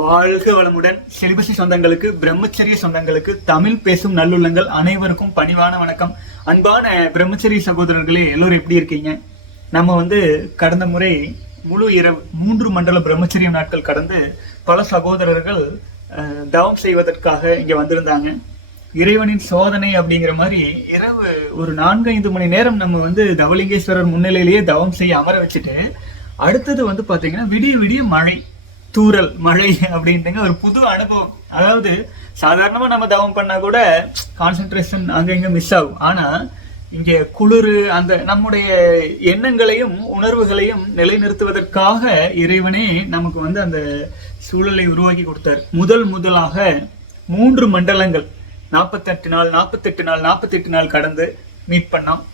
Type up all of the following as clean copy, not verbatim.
வாழ்க வளமுடன். செலிபசி சொந்தங்களுக்கு, பிரம்மச்சரிய சொந்தங்களுக்கு, தமிழ் பேசும் நல்லுள்ளங்கள் அனைவருக்கும் பணிவான வணக்கம். அன்பான பிரம்மச்சரிய சகோதரர்களே, எல்லோரும் எப்படி இருக்கீங்க? நம்ம கடந்த முறை முழு இரவு 3 மண்டல பிரம்மச்சரிய நாட்கள் கடந்து பல சகோதரர்கள் தவம் செய்வதற்காக இங்க வந்திருந்தாங்க. இறைவனின் சோதனை அப்படிங்கிற மாதிரி இரவு ஒரு 4-5 மணி நேரம் நம்ம தவலிங்கேஸ்வரர் முன்னிலையிலேயே தவம் செய்ய அமர வச்சுட்டு, அடுத்தது பாத்தீங்கன்னா விடிய விடிய மழை, தூரல் மழை அப்படின்ட்டுங்க ஒரு புது அனுபவம். அதாவது சாதாரணமா நம்ம தவம் பண்ணா கூட கான்சென்ட்ரேஷன் அங்க இங்க மிஸ் ஆகும். ஆனா இங்க குளிர், அந்த நம்முடைய எண்ணங்களையும் உணர்வுகளையும் நிலைநிறுத்துவதற்காக இறைவனே நமக்கு அந்த சூழலை உருவாக்கி கொடுத்தார். முதலாக 3 மண்டலங்கள் 48 நாள் கடந்து மீட் பண்ணோம்.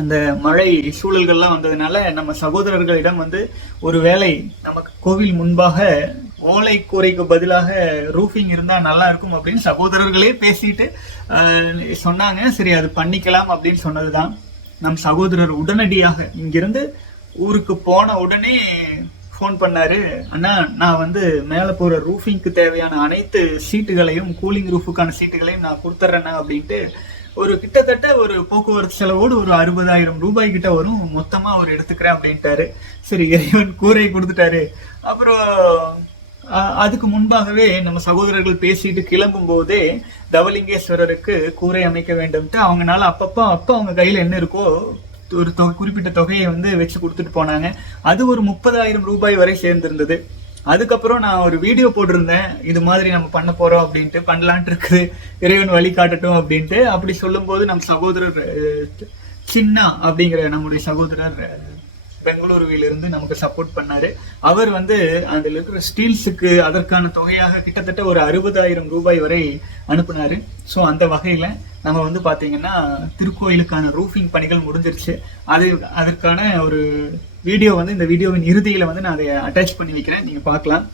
அந்த மழை சூழல்கள்லாம் வந்ததுனால நம்ம சகோதரர்களிடம் ஒரு வேளை நமக்கு கோவில் முன்பாக ஓலை கூரைக்கு பதிலாக ரூஃபிங் இருந்தா நல்லா இருக்கும் அப்படின்னு சகோதரர்களே பேசிட்டு சொன்னாங்க. சரி, அது பண்ணிக்கலாம் அப்படின்னு சொன்னதுதான். நம் சகோதரர் உடனடியாக இங்கிருந்து ஊருக்கு போன உடனே ஃபோன் பண்ணாரு. அண்ணா, நான் மேல போற ரூஃபிங்க்கு தேவையான அனைத்து சீட்டுகளையும், கூலிங் ரூஃபுக்கான சீட்டுகளையும் நான் கொடுத்துட்றேண்ணா அப்படின்ட்டு கிட்டத்தட்ட ஒரு போக்குவரத்து செலவோடு ஒரு 60,000 ரூபாய் கிட்ட வரும், மொத்தமா அவர் எடுத்துக்கிறேன் அப்படின்ட்டாரு. சரி, இறைவன் கூரை கொடுத்துட்டாரு. அப்புறம் அதுக்கு முன்பாகவே நம்ம சகோதரர்கள் பேசிட்டு கிளம்பும் போதே தவலிங்கேஸ்வரருக்கு கூரை அமைக்க வேண்டும்ட்டு அவங்கனால அப்பப்போ அவங்க கையில என்ன இருக்கோ ஒரு குறிப்பிட்ட தொகையை வச்சு கொடுத்துட்டு போனாங்க. அது ஒரு 30,000 ரூபாய் வரை சேர்ந்திருந்தது. அதுக்கப்புறம் நான் ஒரு வீடியோ போட்டிருந்தேன், இது மாதிரி நம்ம பண்ண போறோம் அப்படின்ட்டு, பண்ணலான்ட்டு இருக்குது, இறைவன் வழி காட்டட்டும் அப்படின்ட்டு. அப்படி சொல்லும் போது நம் சகோதரர் சின்னா அப்படிங்கிற நம்முடைய சகோதரர் பெங்களூருவிலிருந்து நமக்கு சப்போர்ட் பண்ணாரு. அவர் அதுல இருக்கிற ஸ்டீல்ஸுக்கு அதற்கான தொகையாக கிட்டத்தட்ட ஒரு 60,000 ரூபாய் வரை அனுப்புனாரு. ஸோ அந்த வகையில நம்ம பாத்தீங்கன்னா திருக்கோயிலுக்கான ரூஃபிங் பணிகள் முடிஞ்சிருச்சு. அதற்கான ஒரு வீடியோ இந்த வீடியோவின் இறுதியில நான் அதை அட்டாச் பண்ணி வைக்கிறேன், நீங்க பார்க்கலாம்.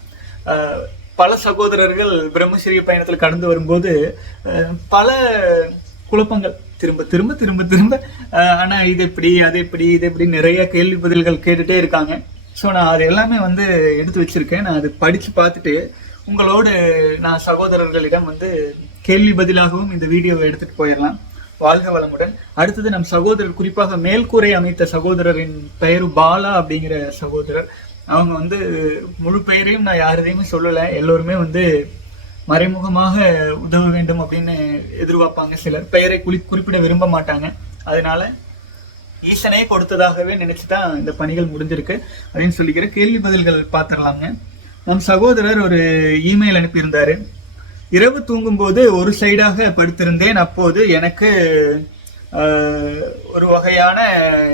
பல சகோதரர்கள் பிரம்மச்சரிய பயணத்தில் கடந்து வரும்போது பல குழப்பங்கள், திரும்ப திரும்ப திரும்ப திரும்ப ஆனா இது எப்படி, அது எப்படி, இது எப்படி, நிறைய கேள்வி பதில்கள் கேட்டுட்டே இருக்காங்க. ஸோ நான் அது எல்லாமே எடுத்து வச்சிருக்கேன். நான் அது படிச்சு பார்த்துட்டு உங்களோடு நான் சகோதரர்களிடம் கேள்வி பதிலாகவும் இந்த வீடியோவை எடுத்துட்டு போயிடலாம். வாழ்க வளமுடன். அடுத்தது நம் சகோதரர், குறிப்பாக மேல்கூரை அமைத்த சகோதரரின் பெயரு பாலா அப்படிங்கிற சகோதரர். அவங்க முழு பெயரையும் நான் யாரையுமே சொல்லலை. எல்லோருமே மறைமுகமாக உதவ வேண்டும் அப்படின்னு எதிர்பார்ப்பாங்க. சிலர் பெயரை குறிப்பிட விரும்ப மாட்டாங்க. அதனால ஈசனே கொடுத்ததாகவே நினைச்சுதான் இந்த பணிகள் முடிஞ்சிருக்கு அப்படின்னு சொல்லிக்கிற கேள்வி பதில்கள் பார்த்துடலாங்க. நம் சகோதரர் ஒரு இமெயில் அனுப்பியிருந்தாரு. இரவு தூங்கும்போது ஒரு சைடாக படுத்திருந்தேன். அப்போது எனக்கு ஒரு வகையான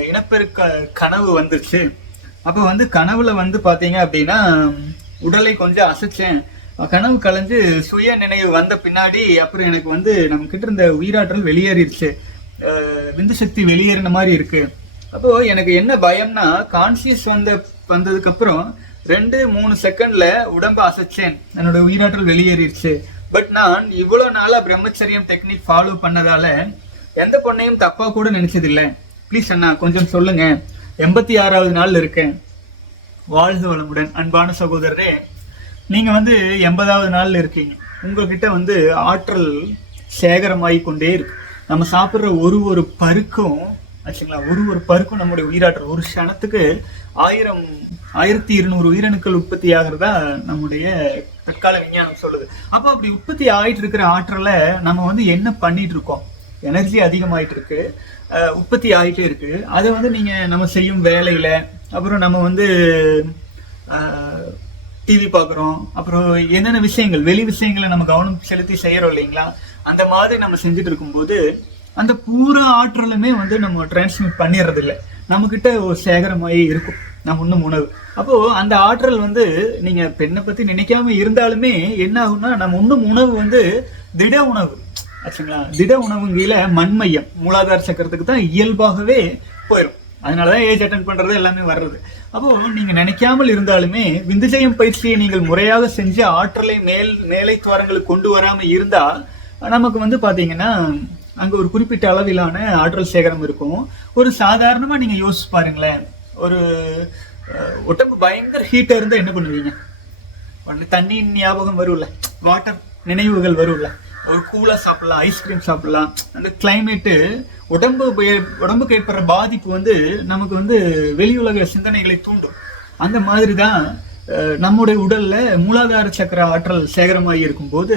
இனப்பெருக்க கனவு வந்துருச்சு. அப்போ கனவுல பாத்தீங்க அப்படின்னா உடலை கொஞ்சம் அசைச்சேன். கனவு கலைஞ்சு சுய நினைவு வந்த பின்னாடி அப்புறம் எனக்கு நம்ம கிட்ட இருந்த உயிராற்றல் வெளியேறிடுச்சு, விந்து சக்தி வெளியேறின மாதிரி இருக்கு. அப்போ எனக்கு என்ன பயம்னா, கான்சியஸ் வந்ததுக்கு அப்புறம் 2-3 செகண்ட்ல உடம்ப அசைச்சேன், என்னோட உயிராற்றல் வெளியேறிடுச்சு. பட் நான் இவ்வளவு நாளா பிரம்மச்சரியம் டெக்னிக் ஃபாலோ பண்ணதால எந்த பொண்ணையும் தப்பா கூட நினைச்சது இல்லை. ப்ளீஸ் அண்ணா கொஞ்சம் சொல்லுங்க. 86வது நாள் இருக்கேன். வாழ்க வளமுடன். அன்பான சகோதரரே, நீங்க 80வது நாள்ல இருக்கீங்க. உங்ககிட்ட ஆற்றல் சேகரமாகி கொண்டே இருக்கு. நம்ம சாப்பிட்ற ஒரு பருக்கும் ஆச்சுங்களா, ஒரு பருக்கும் நம்முடைய உயிராற்றல். ஒரு க்ஷணத்துக்கு 1200 உயிரணுக்கள் உற்பத்தி ஆகிறதா நம்முடைய தற்கால விஞ்ஞானம் சொல்லுது. அப்போ அப்படி உற்பத்தி ஆயிட்டு இருக்கிற ஆற்றலை நம்ம என்ன பண்ணிட்டு இருக்கோம்? எனர்ஜி அதிகமாயிட்டு இருக்கு, உற்பத்தி ஆகிட்டே இருக்கு. அதை நம்ம செய்யும் வேலையில, அப்புறம் நம்ம டிவி பார்க்குறோம், அப்புறம் என்னென்ன விஷயங்கள், வெளி விஷயங்களை நம்ம கவனம் செலுத்தி செய்யறோம் இல்லைங்களா, அந்த மாதிரி நம்ம செஞ்சுட்டு இருக்கும்போது அந்த பூரா ஆற்றலுமே நம்ம டிரான்ஸ்மிட் பண்ணிடுறது இல்லை. நம்ம கிட்ட ஒரு சேகரமாயி இருக்கும் நம்ம உண்ணும் உணவு. அப்போ அந்த ஆற்றல் நீங்க பெண்ணை பத்தி நினைக்காம இருந்தாலுமே என்ன ஆகும்னா, நம்ம உண்ணும் உணவு திட உணவு ஆச்சுங்களா. திட உணவுங்கில மண்மையம் மூலாதார சக்கரத்துக்கு தான் இயல்பாகவே போயிடும். அதனாலதான் ஏஜ் அட்டன் பண்றது எல்லாமே வர்றது. அப்போ நீங்க நினைக்காமல் இருந்தாலுமே விந்துஜயம் பயிற்சியை நீங்கள் முறையாக செஞ்சு ஆற்றலை மேலை துவாரங்களுக்கு கொண்டு வராம இருந்தா நமக்கு பாத்தீங்கன்னா அங்க ஒரு குறிப்பிட்ட அளவிலான ஆற்றல் சேகரம் இருக்கும். ஒரு சாதாரணமா நீங்க யோசிச்சு பாருங்களேன், ஒரு உடம்பு பயங்கர ஹீட்டா இருந்தா என்ன பண்ணுவீங்க? உடனே தண்ணி ஞாபகம் வரும்ல, வாட்டர் நினைவுகள் வரும்ல, ஒரு கூலா சாப்பிடலாம், ஐஸ்கிரீம் சாப்பிடலாம். அந்த கிளைமேட்டு உடம்புக்கு ஏற்படுற பாதிப்பு வந்து நமக்கு வந்து வெளியுலக சிந்தனைகளை தூண்டும். அந்த மாதிரி தான் நம்முடைய உடல்ல மூலாதார சக்கர ஆற்றல் சேகரமாகி இருக்கும்போது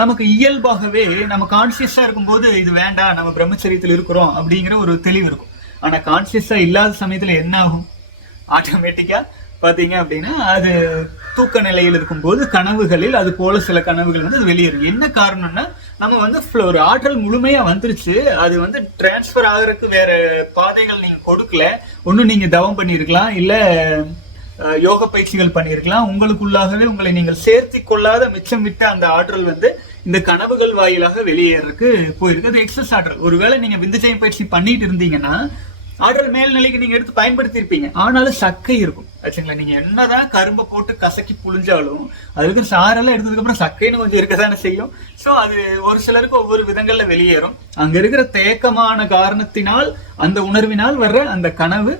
நமக்கு இயல்பாகவே நம்ம கான்சியஸா இருக்கும்போது இது வேண்டாம், நம்ம பிரம்மச்சரியத்தில் இருக்கிறோம் அப்படிங்கிற ஒரு தெளிவு இருக்கும். ஆனா கான்சியஸா இல்லாத சமயத்துல என்ன ஆகும், ஆட்டோமேட்டிக்கா பாத்தீங்க அப்படின்னா அது தூக்க நிலையில் இருக்கும்போது கனவுகளில் அது போல சில கனவுகள் வந்து அது வெளியேறும். என்ன காரணம்னா நம்ம வந்து ஒரு ஆற்றல் முழுமையா வந்துருச்சு, அது வந்து டிரான்ஸ்பர் ஆகிறதுக்கு வேற பாதைகள் நீங்க கொடுக்கல. ஒன்னும் நீங்க தவம் பண்ணியிருக்கலாம், இல்ல யோக பயிற்சிகள் பண்ணியிருக்கலாம். உங்களுக்குள்ளாகவே உங்களை நீங்கள் சேர்த்தி கொள்ளாத மிச்சம் விட்ட அந்த ஆற்றல் வந்து இந்த கனவுகள் வாயிலாக வெளியேறதுக்கு போயிருக்கு. அது எக்ஸஸ் ஆற்றல். ஒருவேளை நீங்க விந்துஜயம் பயிற்சி பண்ணிட்டு இருந்தீங்கன்னா ஆற்றல் மேல்நிலைக்கு நீங்க எடுத்து பயன்படுத்தி இருப்பீங்க. ஆனாலும் சக்கை இருக்கும் ஆச்சுங்களா. நீங்க என்னதான் கரும்பை போட்டு கசக்கி புழிஞ்சாலும் அதுக்கு சாரெல்லாம் எடுத்ததுக்கு அப்புறம் சக்கைன்னு கொஞ்சம் இருக்கதானே செய்யும். சோ அது ஒரு சிலருக்கு ஒவ்வொரு விதங்கள்ல வெளியேறும். அங்க இருக்கிற தேக்கமான காரணத்தினால் அந்த உணர்வினால் வர்ற அந்த கனவு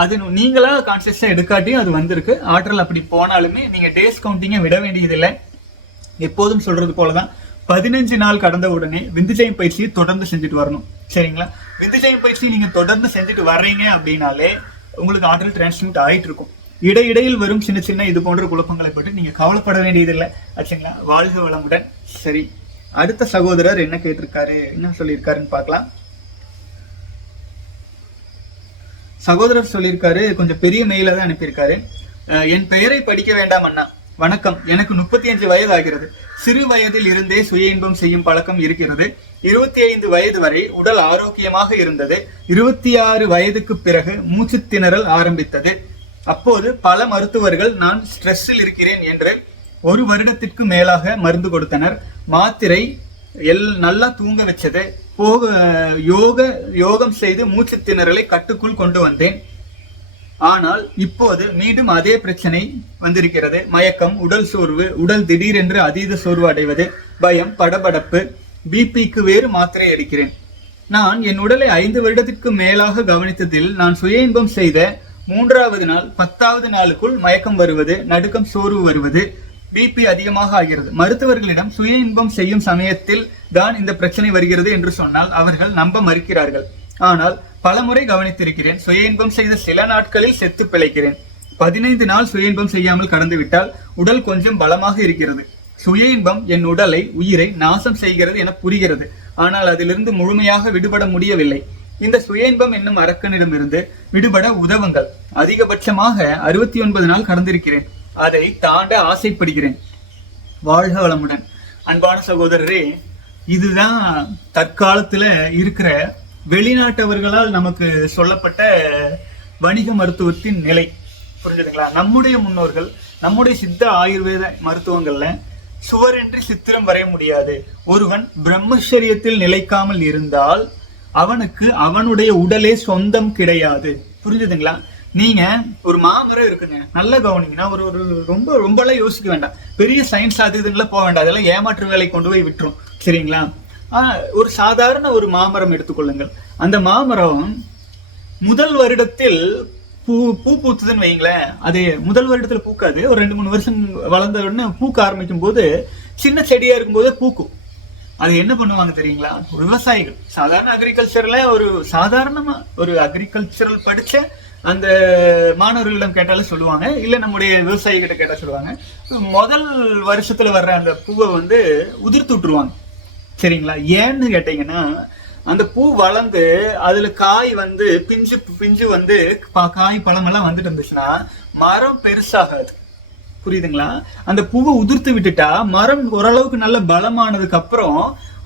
அது நீங்களா கான்சியஸா எடுக்காட்டியும் அது வந்திருக்கு. ஆற்றல் அப்படி போனாலுமே நீங்க டேஸ் கவுண்டிங்க விட வேண்டியதில்லை. எப்போதும் சொல்றது போலதான் 15 நாள் கடந்த உடனே விந்துஜயம் பயிற்சியை தொடர்ந்து செஞ்சுட்டு வரணும். சரிங்களா. விந்துஜயம் பயிற்சி நீங்க தொடர்ந்து செஞ்சுட்டு வர்றீங்க அப்படின்னாலே உங்களுக்கு ஆற்றல் டிரான்ஸ்மிட் ஆயிட்டு இருக்கும். இடையிடையில் வரும் சின்ன சின்ன இது போன்ற குழப்பங்களை பற்றி நீங்க கவலைப்பட வேண்டியதில்லை ஆச்சுங்களா. வாழ்க வளமுடன். சரி, அடுத்த சகோதரர் என்ன கேட்டிருக்காரு, என்ன சொல்லியிருக்காருன்னு பார்க்கலாம். சகோதரர் சொல்லியிருக்காரு, கொஞ்சம் பெரிய மெயில தான் அனுப்பியிருக்காரு. என் பெயரை படிக்க வேண்டாம் அண்ணா. வணக்கம், எனக்கு 35 வயது ஆகிறது. சிறு வயதில் இருந்தே சுய இன்பம் செய்யும் பழக்கம் இருக்கிறது. 25 வயது வரை உடல் ஆரோக்கியமாக இருந்தது. 26 வயதுக்கு பிறகு மூச்சு திணறல் ஆரம்பித்தது. அப்போது பல மருத்துவர்கள் நான் ஸ்ட்ரெஸ்ஸில் இருக்கிறேன் என்று 1 வருடத்திற்கு மேலாக மருந்து கொடுத்தனர். மாத்திரை நல்லா தூங்க வச்சது. யோகம் செய்து மூச்சு திணறலை கட்டுக்குள் கொண்டு வந்தேன். ஆனால் இப்போது மீண்டும் அதே பிரச்சனை வந்திருக்கிறது. மயக்கம், உடல் சோர்வு, உடல் திடீரென்று அதீத சோர்வு அடைவது, பயம், படபடப்பு, பிபிக்கு வேறு மாத்திரை அடிக்கிறேன். நான் என் உடலை 5 வருடத்திற்கு மேலாக கவனித்ததில் நான் சுய இன்பம் செய்த 3வது நாள் 10வது நாளுக்குள் மயக்கம் வருவது, நடுக்கம், சோர்வு வருவது, பிபி அதிகமாக ஆகிறது. மருத்துவர்களிடம் சுய இன்பம் செய்யும் சமயத்தில் தான் இந்த பிரச்சனை வருகிறது என்று சொன்னால் அவர்கள் நம்ப மறுக்கிறார்கள். ஆனால் பலமுறை கவனித்திருக்கிறேன். சுய இன்பம் செய்த சில நாட்களில் செத்து பிழைக்கிறேன். 15 நாள் சுய இன்பம் செய்யாமல் கடந்து விட்டால் உடல் கொஞ்சம் பலமாக இருக்கிறது. சுய இன்பம் என் உடலை, உயிரை நாசம் செய்கிறது என புரிகிறது. ஆனால் அதிலிருந்து முழுமையாக விடுபட முடியவில்லை. இந்த சுய இன்பம் என்னும் அரக்கனிடமிருந்து விடுபட உதவுங்கள். அதிகபட்சமாக 69 நாள் கடந்திருக்கிறேன். அதை தாண்ட ஆசைப்படுகிறேன். வாழ்க வளமுடன். அன்பான சகோதரரே, இதுதான் தற்காலத்துல இருக்கிற வெளிநாட்டவர்களால் நமக்கு சொல்லப்பட்ட வணிக மருத்துவத்தின் நிலை. புரிஞ்சுதுங்களா. நம்முடைய முன்னோர்கள், நம்முடைய சித்த ஆயுர்வேத மருத்துவங்கள்ல சுவரின்றி சித்திரம் வரைய முடியாது. ஒருவன் பிரம்மச்சரியத்தில் நிலைக்காமல் இருந்தால் அவனுக்கு அவனுடைய உடலே சொந்தம் கிடையாது. புரிஞ்சுதுங்களா. நீங்க ஒரு மாமரம் இருக்குங்க, நல்ல கவனிங்கன்னா ஒரு ரொம்பலாம் யோசிக்க வேண்டாம். பெரிய சயின்ஸ் அது இதுல போக வேண்டாம். அதெல்லாம் ஏமாற்று வேலை கொண்டு போய் விட்டுரும். சரிங்களா. ஒரு சாதாரண ஒரு மாமரம் எடுத்துக்கொள்ளுங்கள். அந்த மாமரம் முதல் வருடத்தில் பூ பூத்துதுன்னு வைங்களேன். அது முதல் வருடத்துல பூக்காது. ஒரு 2-3 வருஷம் வளர்ந்த உடனே பூக்க ஆரம்பிக்கும் போது, சின்ன செடியா இருக்கும் போதே பூக்கும். அது என்ன பண்ணுவாங்க தெரியுங்களா. விவசாயிகள் சாதாரண அக்ரிகல்ச்சர்ல சாதாரணமா ஒரு அக்ரிகல்ச்சரல் படிச்ச அந்த மாணவர்களிடம் கேட்டாலும் சொல்லுவாங்க, இல்ல நம்முடைய விவசாயிகிட்ட கேட்டா சொல்லுவாங்க, முதல் வருஷத்துல வர்ற அந்த பூவை வந்து உதிர்த்து விட்டுருவாங்க. சரிங்களா. ஏன்னு கேட்டீங்கன்னா அந்த பூ வளர்ந்து அதுல காய் வந்து பிஞ்சு வந்து காய் பழம் எல்லாம் வந்துட்டு இருந்துச்சுன்னா மரம் பெருசாகாது. புரியுதுங்களா. அந்த பூவை உதிர்த்து விட்டுட்டா மரம் ஓரளவுக்கு நல்ல பலமானதுக்கு அப்புறம்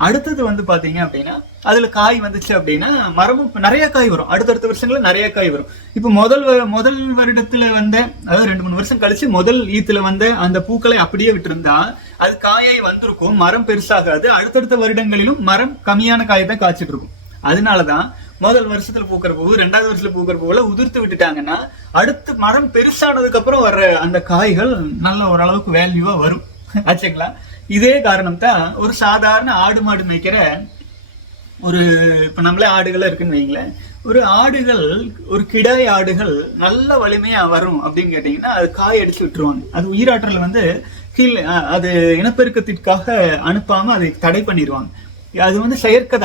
அடுத்தது வந்து பாத்தீங்க அப்படின்னா அதுல காய் வந்துச்சு அப்படின்னா மரமும் நிறைய காய் வரும். அடுத்தடுத்த வருஷங்கள்ல நிறைய காய் வரும். இப்ப முதல் வருடத்துல வந்த, அதாவது 2-3 வருஷம் கழிச்சு முதல் ஈத்துல வந்த அந்த பூக்களை அப்படியே விட்டு இருந்தா அது காயாய் வந்திருக்கும். மரம் பெருசாகாது. அடுத்தடுத்த வருடங்களிலும் மரம் கம்மியான காயை தான் காய்ச்சிட்டு இருக்கும். அதனாலதான் முதல் வருஷத்துல பூக்கிற பூ 2வது வருஷத்துல பூக்கிற பூவுல உதிர்த்து விட்டுட்டாங்கன்னா அடுத்து மரம் பெருசானதுக்கு அப்புறம் வர்ற அந்த காய்கள் நல்ல ஓரளவுக்கு வேல்யூவா வரும். ஆச்சுங்களா. இதே காரணம் தான் ஒரு சாதாரண ஆடு மாடு மேய்க்கிற இப்ப நம்மளே ஆடுகளா இருக்குன்னு வைங்களேன். ஒரு ஆடுகள், ஒரு கிடாய் ஆடுகள் நல்ல வலிமையா வரும் அப்படின்னு கேட்டீங்கன்னா அது காய் அடிச்சு விட்டுருவாங்க. அது உயிராற்றல் வந்து கீழே அது இனப்பெருக்கத்திற்காக அனுப்பாம அதை தடை பண்ணிடுவாங்க. அது வந்து செயற்கை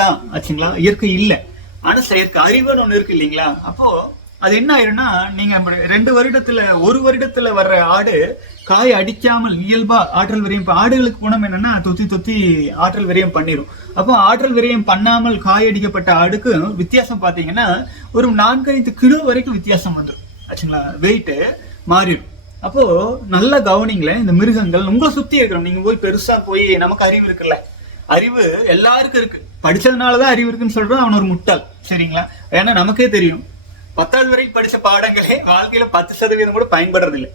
தான் ஆச்சுங்களா, இயற்கை இல்லை. ஆனா செயற்கை அறிவுன்னு ஒண்ணு இருக்கு இல்லைங்களா. அப்போ அது என்ன ஆயிரும்னா, நீங்க 1 வருடத்துல வர்ற ஆடு காய் அடிக்காமல் இயல்பா ஆற்றல் விரயம். ஆடுகளுக்கு குணம் என்னன்னா தொத்தி ஆற்றல் விரயம் பண்ணிடும். அப்போ ஆற்றல் விரயம் பண்ணாமல் காய் அடிக்கப்பட்ட ஆடுக்கு வித்தியாசம் பாத்தீங்கன்னா ஒரு 4-5 கிலோ வரைக்கும் வித்தியாசம் வந்துடும் ஆச்சுங்களா, வெயிட் மாறிடும். அப்போ நல்ல கவனிங்களேன், இந்த மிருகங்கள் உங்களை சுத்தி இருக்கிறோம். நீங்க பெருசா போய் நமக்கு அறிவு இருக்குல்ல, அறிவு எல்லாருக்கும் இருக்கு, படிச்சதுனாலதான் அறிவு இருக்குன்னு சொல்றோம். அவன் ஒரு முட்டாள், சரிங்களா. ஏன்னா நமக்கே தெரியும் 10வது வரை படிச்ச பாடங்களே வாழ்க்கையில 10% கூட பயன்படுறது இல்லை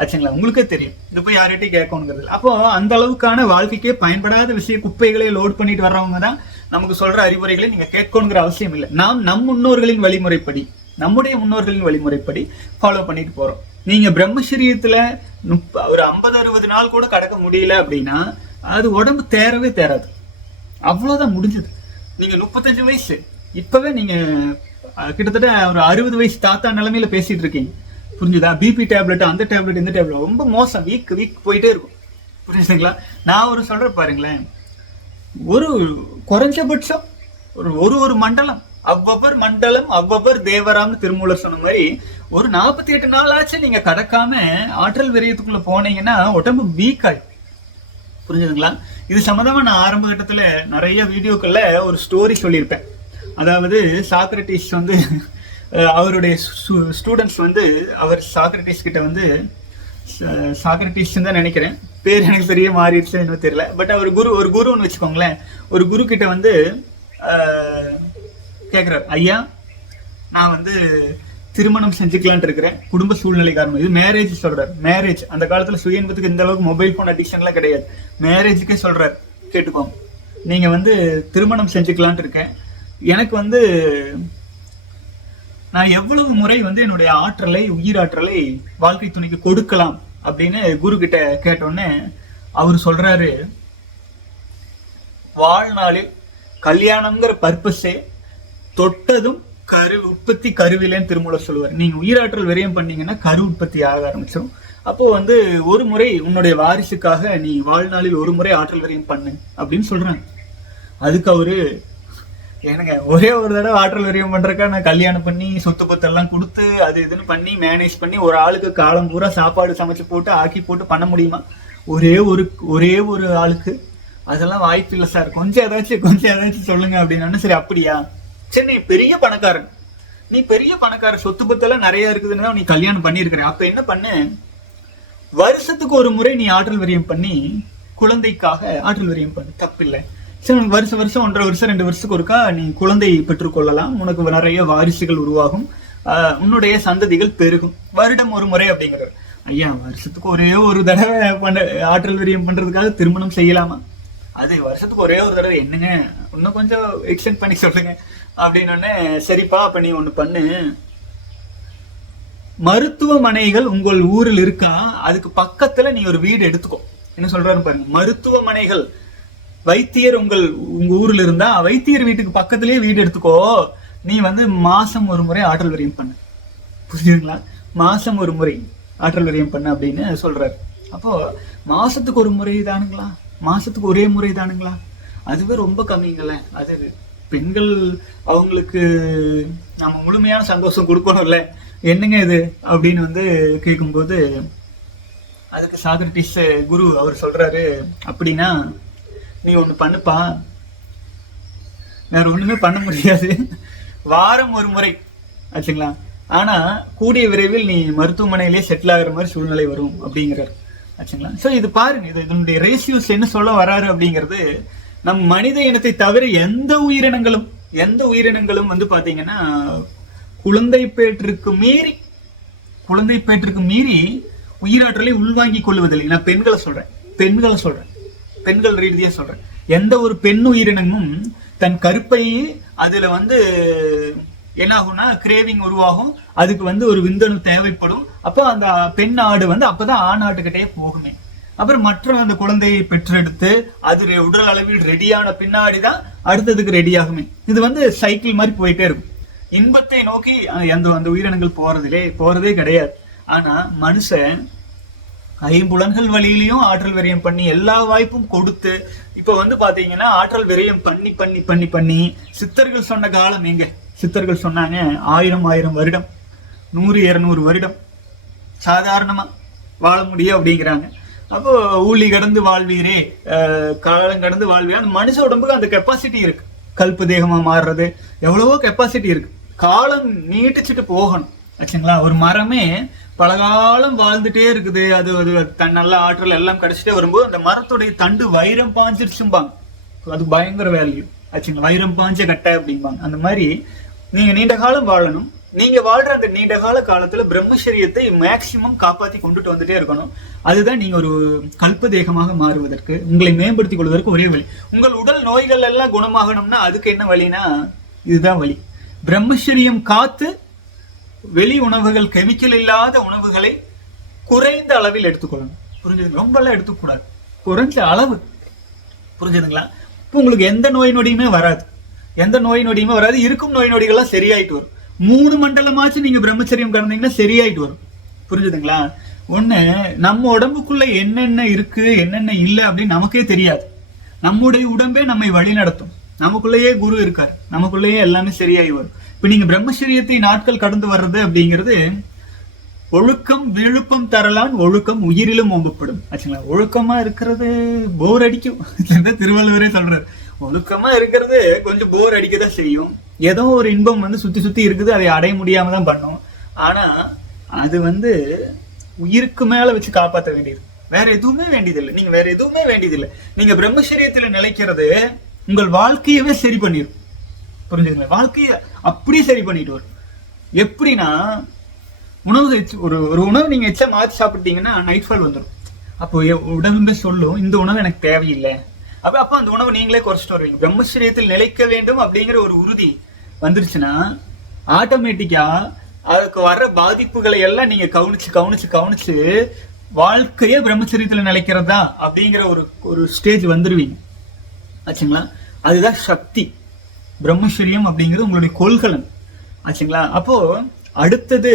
ஆச்சுங்களா. உங்களுக்கே தெரியும், இது போய் யார்கிட்டையும் கேட்கணுங்கிறது. அப்போ அந்த அளவுக்கான வாழ்க்கைக்கே பயன்படாத விஷய குப்பைகளை லோட் பண்ணிட்டு வர்றவங்க தான் நமக்கு சொல்ற அறிவுரைகளை நீங்க கேட்கணுங்கிற அவசியம் இல்லை. நாம் நம் முன்னோர்களின் வழிமுறைப்படி, நம்முடைய முன்னோர்களின் வழிமுறைப்படி ஃபாலோ பண்ணிட்டு போறோம். நீங்க பிரம்மச்சரியத்துல ஒரு 50-60 நாள் கூட கடக்க முடியல அப்படின்னா அது உடம்பு தேராது, அவ்வளவுதான் முடிஞ்சது. நீங்க 35 வயசு, இப்பவே நீங்க கிட்டத்தட்ட ஒரு 60 வயசு தாத்தா நிலைமையில பேசிட்டு இருக்கீங்க, புரிஞ்சுதா. பிபி டேப்லெட், அந்த டேப்லெட், இந்த டேப்லெட், ரொம்ப மோசம், வீக் போயிட்டே இருக்கும், புரிஞ்சுங்களா. நான் ஒரு சொல்ற பாருங்களேன், ஒரு குறைஞ்சபட்சம் ஒரு மண்டலம் அவ்வவர் தேவராம்னு திருமூலர் சொன்ன மாதிரி ஒரு 48 நாள் ஆச்சு நீங்க கடக்காம ஆற்றல் விரயத்துக்குள்ள போனீங்கன்னா உடம்பு வீக் ஆகும், புரிஞ்சுதுங்களா. இது சம்பந்தமா நான் ஆரம்ப கட்டத்துல நிறைய வீடியோக்கள்ல ஒரு ஸ்டோரி சொல்லியிருப்பேன். அதாவது சாக்ரட்டிஸ் வந்து அவருடைய ஸ்டூடெண்ட்ஸ் வந்து அவர் சாக்ரட்டிஸ் கிட்ட வந்து, சாக்ரட்டிஸ் தான் நினைக்கிறேன், பேர் எனக்கு சரியா மாறிடுச்சு இன்னும் தெரியல. பட் அவர் ஒரு குருன்னு வச்சுக்கோங்களேன். ஒரு குரு கிட்ட வந்து கேட்கிறார், ஐயா நான் வந்து திருமணம் செஞ்சுக்கலான் இருக்கிறேன், குடும்ப சூழ்நிலை காரணம். இது மேரேஜ் சொல்றாரு. மேரேஜ் அந்த காலத்துல சுய இன்பத்துக்கு இந்த அளவுக்கு மொபைல் போன் அடிக்ஷன்லாம் கிடையாது. மேரேஜுக்கே சொல்றாரு, கேட்டுக்கோங்க. நீங்க வந்து திருமணம் செஞ்சுக்கலான் இருக்கேன், எனக்கு வந்து நான் எவ்வளவு முறை வந்து என்னுடைய ஆற்றலை, உயிராற்றலை வாழ்க்கை துணைக்கு கொடுக்கலாம் அப்படின்னு குரு கிட்ட கேட்டோன்னே அவர் சொல்றாரு, வாழ்நாளில் கல்யாணம்ங்கிற பர்பஸே தொட்டதும் உற்பத்தி கருவிலேன்னு திருமூலர் சொல்லுவார். நீங்க உயிராற்றல் விரயம் பண்ணீங்கன்னா கரு உற்பத்தி ஆக ஆரம்பிச்சிடும். அப்போ வந்து ஒரு முறை உன்னுடைய வாரிசுக்காக நீ வாழ்நாளில் ஒரு முறை ஆற்றல் விரயம் பண்ணு அப்படின்னு சொல்றாங்க. அதுக்கு அவரு, எனக்கு ஒரே ஒரு தடவை ஆற்றல் விரயம் பண்றக்கா நான் கல்யாணம் பண்ணி சொத்து பத்தெல்லாம் கொடுத்து அது இதுன்னு பண்ணி மேனேஜ் பண்ணி ஒரு ஆளுக்கு காலம் பூரா சாப்பாடு சமைச்சு போட்டு ஆக்கி போட்டு பண்ண முடியுமா? ஒரே ஒரு ஆளுக்கு அதெல்லாம் வாய்ப்பு இல்லை சார், கொஞ்சம் ஏதாச்சும் சொல்லுங்க அப்படின்னா, சரி அப்படியா, சரி நீ பெரிய பணக்கார சொத்து பத்தெல்லாம் நிறைய இருக்குதுன்னு நீ கல்யாணம் பண்ணிருக்கிற, அப்ப என்ன பண்ணு, வருஷத்துக்கு ஒரு முறை நீ ஆற்றல் விரயம் பண்ணி குழந்தைக்காக ஆற்றல் விரயம் பண்ணு, தப்பு இல்லை. சரி உனக்கு வருஷம் 1.5 வருஷம் 2 வருஷத்துக்கு ஒருக்கா நீ குழந்தை பெற்றுக்கொள்ளலாம், உனக்கு நிறைய வாரிசுகள் உருவாகும், உன்னுடைய சந்ததிகள் பெருகும், வருடம் ஒரு முறை அப்படிங்கிறார். ஐயா வருஷத்துக்கு ஒரே ஒரு தடவை ஆற்றல் விரயம் பண்றதுக்காக திருமணம் செய்யலாமா? அது வருஷத்துக்கு ஒரே ஒரு தடவை என்னங்க, இன்னும் கொஞ்சம் எக்ஸ்டெண்ட் பண்ணி சொல்லுங்க அப்படின்னு. சரிப்பா, அப்ப நீ ஒண்ணு பண்ணு, மருத்துவமனைகள் உங்கள் ஊரில் இருக்கா, அதுக்கு பக்கத்துல நீ ஒரு வீடு எடுத்துக்கோ. என்ன சொல்றாரு பாருங்க, மருத்துவமனைகள், வைத்தியர் உங்க ஊர்ல இருந்தா வைத்தியர் வீட்டுக்கு பக்கத்திலேயே வீடு எடுத்துக்கோ, நீ வந்து மாசம் ஒரு முறை ஆற்றல் விரயம் பண்ணு, புரியுதுங்களா. மாசம் ஒரு முறை ஆற்றல் விரயம் பண்ணு அப்படின்னு சொல்றாரு. அப்போ மாசத்துக்கு ஒரு முறை தானுங்களா, மாசத்துக்கு ஒரே முறை தானுங்களா, அதுவே ரொம்ப கம்மிங்களே. அது பெண்கள் அவங்களுக்கு நம்ம முழுமையான சந்தோஷம் கொடுக்கணும்ல, என்னங்க இது அப்படின்னு வந்து கேட்கும்போது அதுக்கு சாக்ரட்டிஸ் குரு அவர் சொல்றாரு, அப்படின்னா நீ ஒண்ணு பண்ணுப்பா, வேற ஒண்ணுமே பண்ண முடியாது, வாரம் ஒரு முறை ஆச்சுங்களா, ஆனா கூடிய விரைவில் நீ மருத்துவமனையிலேயே செட்டில் ஆகுற மாதிரி சூழ்நிலை வரும் அப்படிங்கிறாரு ஆச்சுங்களா. ஸோ இது பாருங்க, இதனுடைய ரேஷியோஸ் என்ன சொல்ல வராரு அப்படிங்கிறது, நம் மனித இனத்தை தவிர எந்த உயிரினங்களும் வந்து பாத்தீங்கன்னா குழந்தை பேற்றுக்கு மீறி உயிராற்றலை உள்வாங்கி கொள்வதில்லை. நான் பெண்களை சொல்றேன், பெண்கள் ரீதியா சொல்றேன். எந்த ஒரு பெண் உயிரினமும் தன் கருப்பை அதுல வந்து என்ன ஆகும்னா கிரேவிங் உருவாகும், அதுக்கு வந்து ஒரு விந்தணு தேவைப்படும். அப்போ அந்த பெண் ஆடு வந்து அப்பதான் ஆண் ஆட்டுக்கிட்டே போகுமே. அப்புறம் மற்ற அந்த குழந்தையை பெற்றெடுத்து அது உடல் அளவில் ரெடியான பின்னாடிதான் அடுத்ததுக்கு ரெடி ஆகுமே. இது வந்து சைக்கிள் மாதிரி போயிட்டே இருக்கும். இன்பத்தை நோக்கி அந்த உயிரினங்கள் போறதே கிடையாது. ஆனா மனுஷன் ஐம்புலன்கள் வழியிலையும் ஆற்றல் விரயம் பண்ணி எல்லா வாய்ப்பும் கொடுத்து இப்ப வந்து பாத்தீங்கன்னா ஆற்றல் விரயம் பண்ணி பண்ணி பண்ணி பண்ணி சித்தர்கள் சொன்ன காலம் எங்க? சித்தர்கள் சொன்னாங்க 1000 வருடம் 100-200 வருடம் சாதாரணமா வாழ முடியும் அப்படிங்கிறாங்க. அப்போ ஊழி கடந்து வாழ்வீரே, காலம் கடந்து வாழ்வீரே. அந்த மனுஷ உடம்புக்கு அந்த கெப்பாசிட்டி இருக்கு. கல்ப தேகமா மாறுறது எவ்வளவோ கெப்பாசிட்டி இருக்கு. காலம் நீட்டிச்சுட்டு போகணும் ஆச்சுங்களா. ஒரு மரமே பல காலம் வாழ்ந்துட்டே இருக்குது. அது தன் நல்ல ஆற்றல் எல்லாம் கிடைச்சிட்டே வரும்போது அந்த மரத்துடைய தண்டு வைரம் பாஞ்சிருச்சும்பாங்க. அது பயங்கர வேல்யூ ஆச்சுங்களா. வைரம் பாஞ்ச கட்டை அப்படிம்பாங்க. அந்த மாதிரி நீங்க நீண்ட காலம் வாழணும். நீங்க வாழ்ற அந்த நீண்ட கால காலத்துல பிரம்மச்சரியத்தை மேக்சிமம் காப்பாத்தி கொண்டுட்டு வந்துட்டே இருக்கணும். அதுதான் நீங்க ஒரு கல்ப தேகமாக மாறுவதற்கு, உங்களை மேம்படுத்திக் கொள்வதற்கு ஒரே வழி. உங்கள் உடல் நோய்கள் எல்லாம் குணமாகணும்னா அதுக்கு என்ன வழினா இதுதான் வழி. பிரம்மச்சரியம் காத்து வெளி உணவுகள், கெமிக்கல் இல்லாத உணவுகளை குறைந்த அளவில் எடுத்துக்கொள்ளணும். புரிஞ்சுதுங்களா? ரொம்ப எல்லாம் எடுத்துக்கூடாது, குறைஞ்ச அளவு. புரிஞ்சுதுங்களா? இப்போ உங்களுக்கு எந்த நோய் நொடியுமே வராது. இருக்கும் நோய் நொடிகள்லாம் சரியாயிட்டு வரும். 3 மண்டலமாச்சும் நீங்க பிரம்மச்சரியம் கடந்தீங்கன்னா சரியாயிட்டு வரும். புரிஞ்சுதுங்களா? ஒண்ணு, நம்ம உடம்புக்குள்ள என்னென்ன இருக்கு என்னென்ன இல்லை அப்படின்னு நமக்கே தெரியாது. நம்முடைய உடம்பே நம்மை வழி நடத்தும். நமக்குள்ளேயே குரு இருக்காரு, நமக்குள்ளேயே எல்லாமே சரியாகி வரும். இப்ப நீங்க பிரம்மச்சரியத்தை நாட்கள் கடந்து வர்றது அப்படிங்கிறது ஒழுக்கம் விழுப்பம் தரலான் ஒழுக்கம் உயிரிலும் ஓம்பப்படும் ஆச்சுங்களா. ஒழுக்கமா இருக்கிறது போர் அடிக்கும். திருவள்ளுவரே சொல்றாரு, ஒழுக்கமா இருக்கிறது கொஞ்சம் போர் அடிக்கதான் செய்யும். ஏதோ ஒரு இன்பம் வந்து சுத்தி சுத்தி இருக்குது, அதை அடைய முடியாம தான் பண்ணும். ஆனா அது வந்து உயிருக்கு மேல வச்சு காப்பாற்ற வேண்டியது. வேற எதுவுமே வேண்டியதில்லை. நீங்க வேற எதுவுமே வேண்டியதில்லை. நீங்க பிரம்மச்சரியத்துல நிலைக்கிறது உங்கள் வாழ்க்கையவே சரி பண்ணிடும். புரிஞ்சுங்களா? வாழ்க்கைய அப்படியே சரி பண்ணிட்டு வரும். எப்படின்னா, உணவு ஒரு உணவு நீங்க எச்சா மாற்றி சாப்பிட்டீங்கன்னா நைட் ஃபால் வந்துடும். அப்போ உடம்பு சொல்லும் இந்த உணவு எனக்கு தேவையில்லை. அப்ப அந்த உணவு நீங்களே குறைச்சிட்டு வருவீங்க. பிரம்மச்சரியத்தில் நிலைக்க வேண்டும் அப்படிங்கிற ஒரு உறுதி வந்துருச்சுன்னா ஆட்டோமேட்டிக்கா அதுக்கு வர்ற பாதிப்புகளை எல்லாம் நீங்க கவனிச்சு வாழ்க்கையே பிரம்மச்சரியத்துல நிலைக்கிறதா அப்படிங்கிற ஒரு ஸ்டேஜ் வந்துருவீங்க ஆச்சுங்களா. அதுதான் சக்தி. பிரம்மச்சரியம் அப்படிங்கிறது உங்களுடைய கொள்கலன் ஆச்சுங்களா. அப்போ அடுத்தது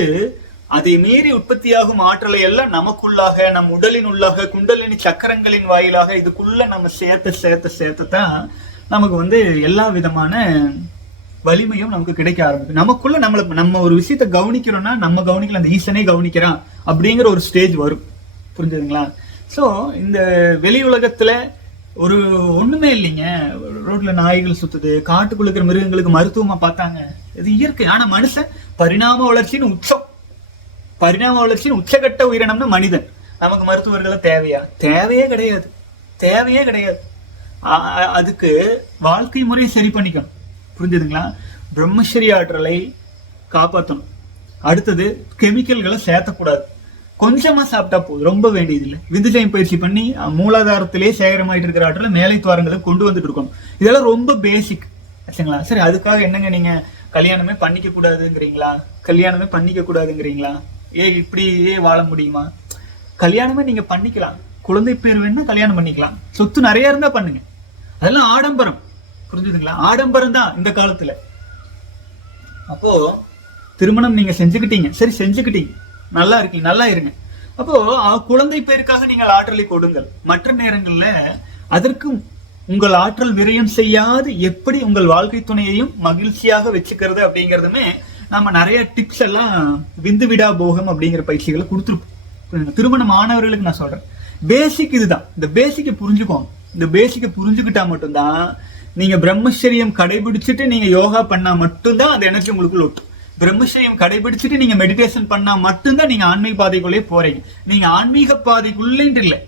அதை மீறி உற்பத்தியாகும் ஆற்றலை எல்லாம் நமக்குள்ளாக, நம் உடலின் உள்ளாக, குண்டலினி சக்கரங்களின் வாயிலாக இதுக்குள்ள நம்ம சேர்த்ததான் நமக்கு வந்து எல்லா விதமான வலிமையும் நமக்கு கிடைக்க ஆரம்பிக்கும். நமக்குள்ள நம்ம ஒரு விஷயத்த கவனிக்கிறோம்னா நம்ம கவனிக்கல, அந்த ஈசனே கவனிக்கிறான் அப்படிங்கிற ஒரு ஸ்டேஜ் வரும். புரிஞ்சுதுங்களா? ஸோ இந்த வெளி உலகத்துல ஒண்ணுமே இல்லைங்க. ரோட்ல நாய்கள் சுத்துது, காட்டுக்குள்ள இருக்கிற மிருகங்களுக்கு மருத்துவமா பார்த்தாங்க. இது இயற்கை. ஆனா மனுஷன் பரிணாம வளர்ச்சின்னு உச்சகட்ட உயிரினம்னு மனிதன். நமக்கு மருத்துவர்கள் தேவையே கிடையாது. அதுக்கு வாழ்க்கை முறையை சரி பண்ணிக்கணும். புரிஞ்சுதுங்களா? பிரம்மச்சரிய ஆற்றலை காப்பாற்றணும். அடுத்தது கெமிக்கல்களை சேர்த்தக்கூடாது. கொஞ்சமா சாப்பிட்டா போதும், ரொம்ப வேண்டியதில்லை. விந்துஜயம் பயிற்சி பண்ணி மூலாதாரத்திலே சேகரமாயிட்டு இருக்கிற ஆற்றலை மேலை துவாரங்களை கொண்டு வந்துட்டு இருக்கணும். இதெல்லாம் ரொம்ப பேசிக் ஆச்சுங்களா. சரி, அதுக்காக என்னங்க நீங்க கல்யாணமே பண்ணிக்க கூடாதுங்கிறீங்களா? இப்படியே வாழ முடியுமா? கல்யாணமே நீங்க பண்ணிக்கலாம். குழந்தை பேர் வேணும்னா கல்யாணம் பண்ணிக்கலாம். சொத்து நிறைய இருந்தா பண்ணுங்க. அதெல்லாம் ஆடம்பரம். புரிஞ்சுதுங்களா? ஆடம்பரம் தான் இந்த காலத்துல. அப்போ திருமணம் நீங்க செஞ்சுக்கிட்டீங்க, நல்லா இருக்கீங்க, நல்லா இருங்க. அப்போ குழந்தை பேருக்காக நீங்கள் ஆற்றலை கொடுங்கள். மற்ற நேரங்கள்ல அதற்கு உங்கள் ஆற்றல் விரயம் செய்யாது எப்படி உங்கள் வாழ்க்கை துணையையும் மகிழ்ச்சியாக வச்சுக்கிறது அப்படிங்கிறதுமே நம்ம நிறைய டிப்ஸ் எல்லாம் விந்து விடா போகம் அப்படிங்கிற பயிற்சிகளை கொடுத்துருப்போம். திருமணம் ஆனவர்களுக்கு நான் சொல்றேன், பேசிக் இதுதான். இந்த பேசிக்கை புரிஞ்சுக்கோங்க. இந்த பேசிக்கை புரிஞ்சுக்கிட்டா மட்டும்தான் நீங்க பிரம்மச்சரியம் கடைபிடிச்சிட்டு நீங்க யோகா பண்ணா மட்டும்தான் அந்த எனர்ஜி உங்களுக்குள்ள ஒட்டும். பிரம்மச்சரியம் கடைபிடிச்சிட்டு நீங்க மெடிடேஷன் பண்ணா மட்டும்தான் நீங்க ஆன்மீக பாதைக்குள்ளே போறீங்க. நீங்க ஆன்மீக பாதைக்குள்ளேன்ட்டு இல்லை,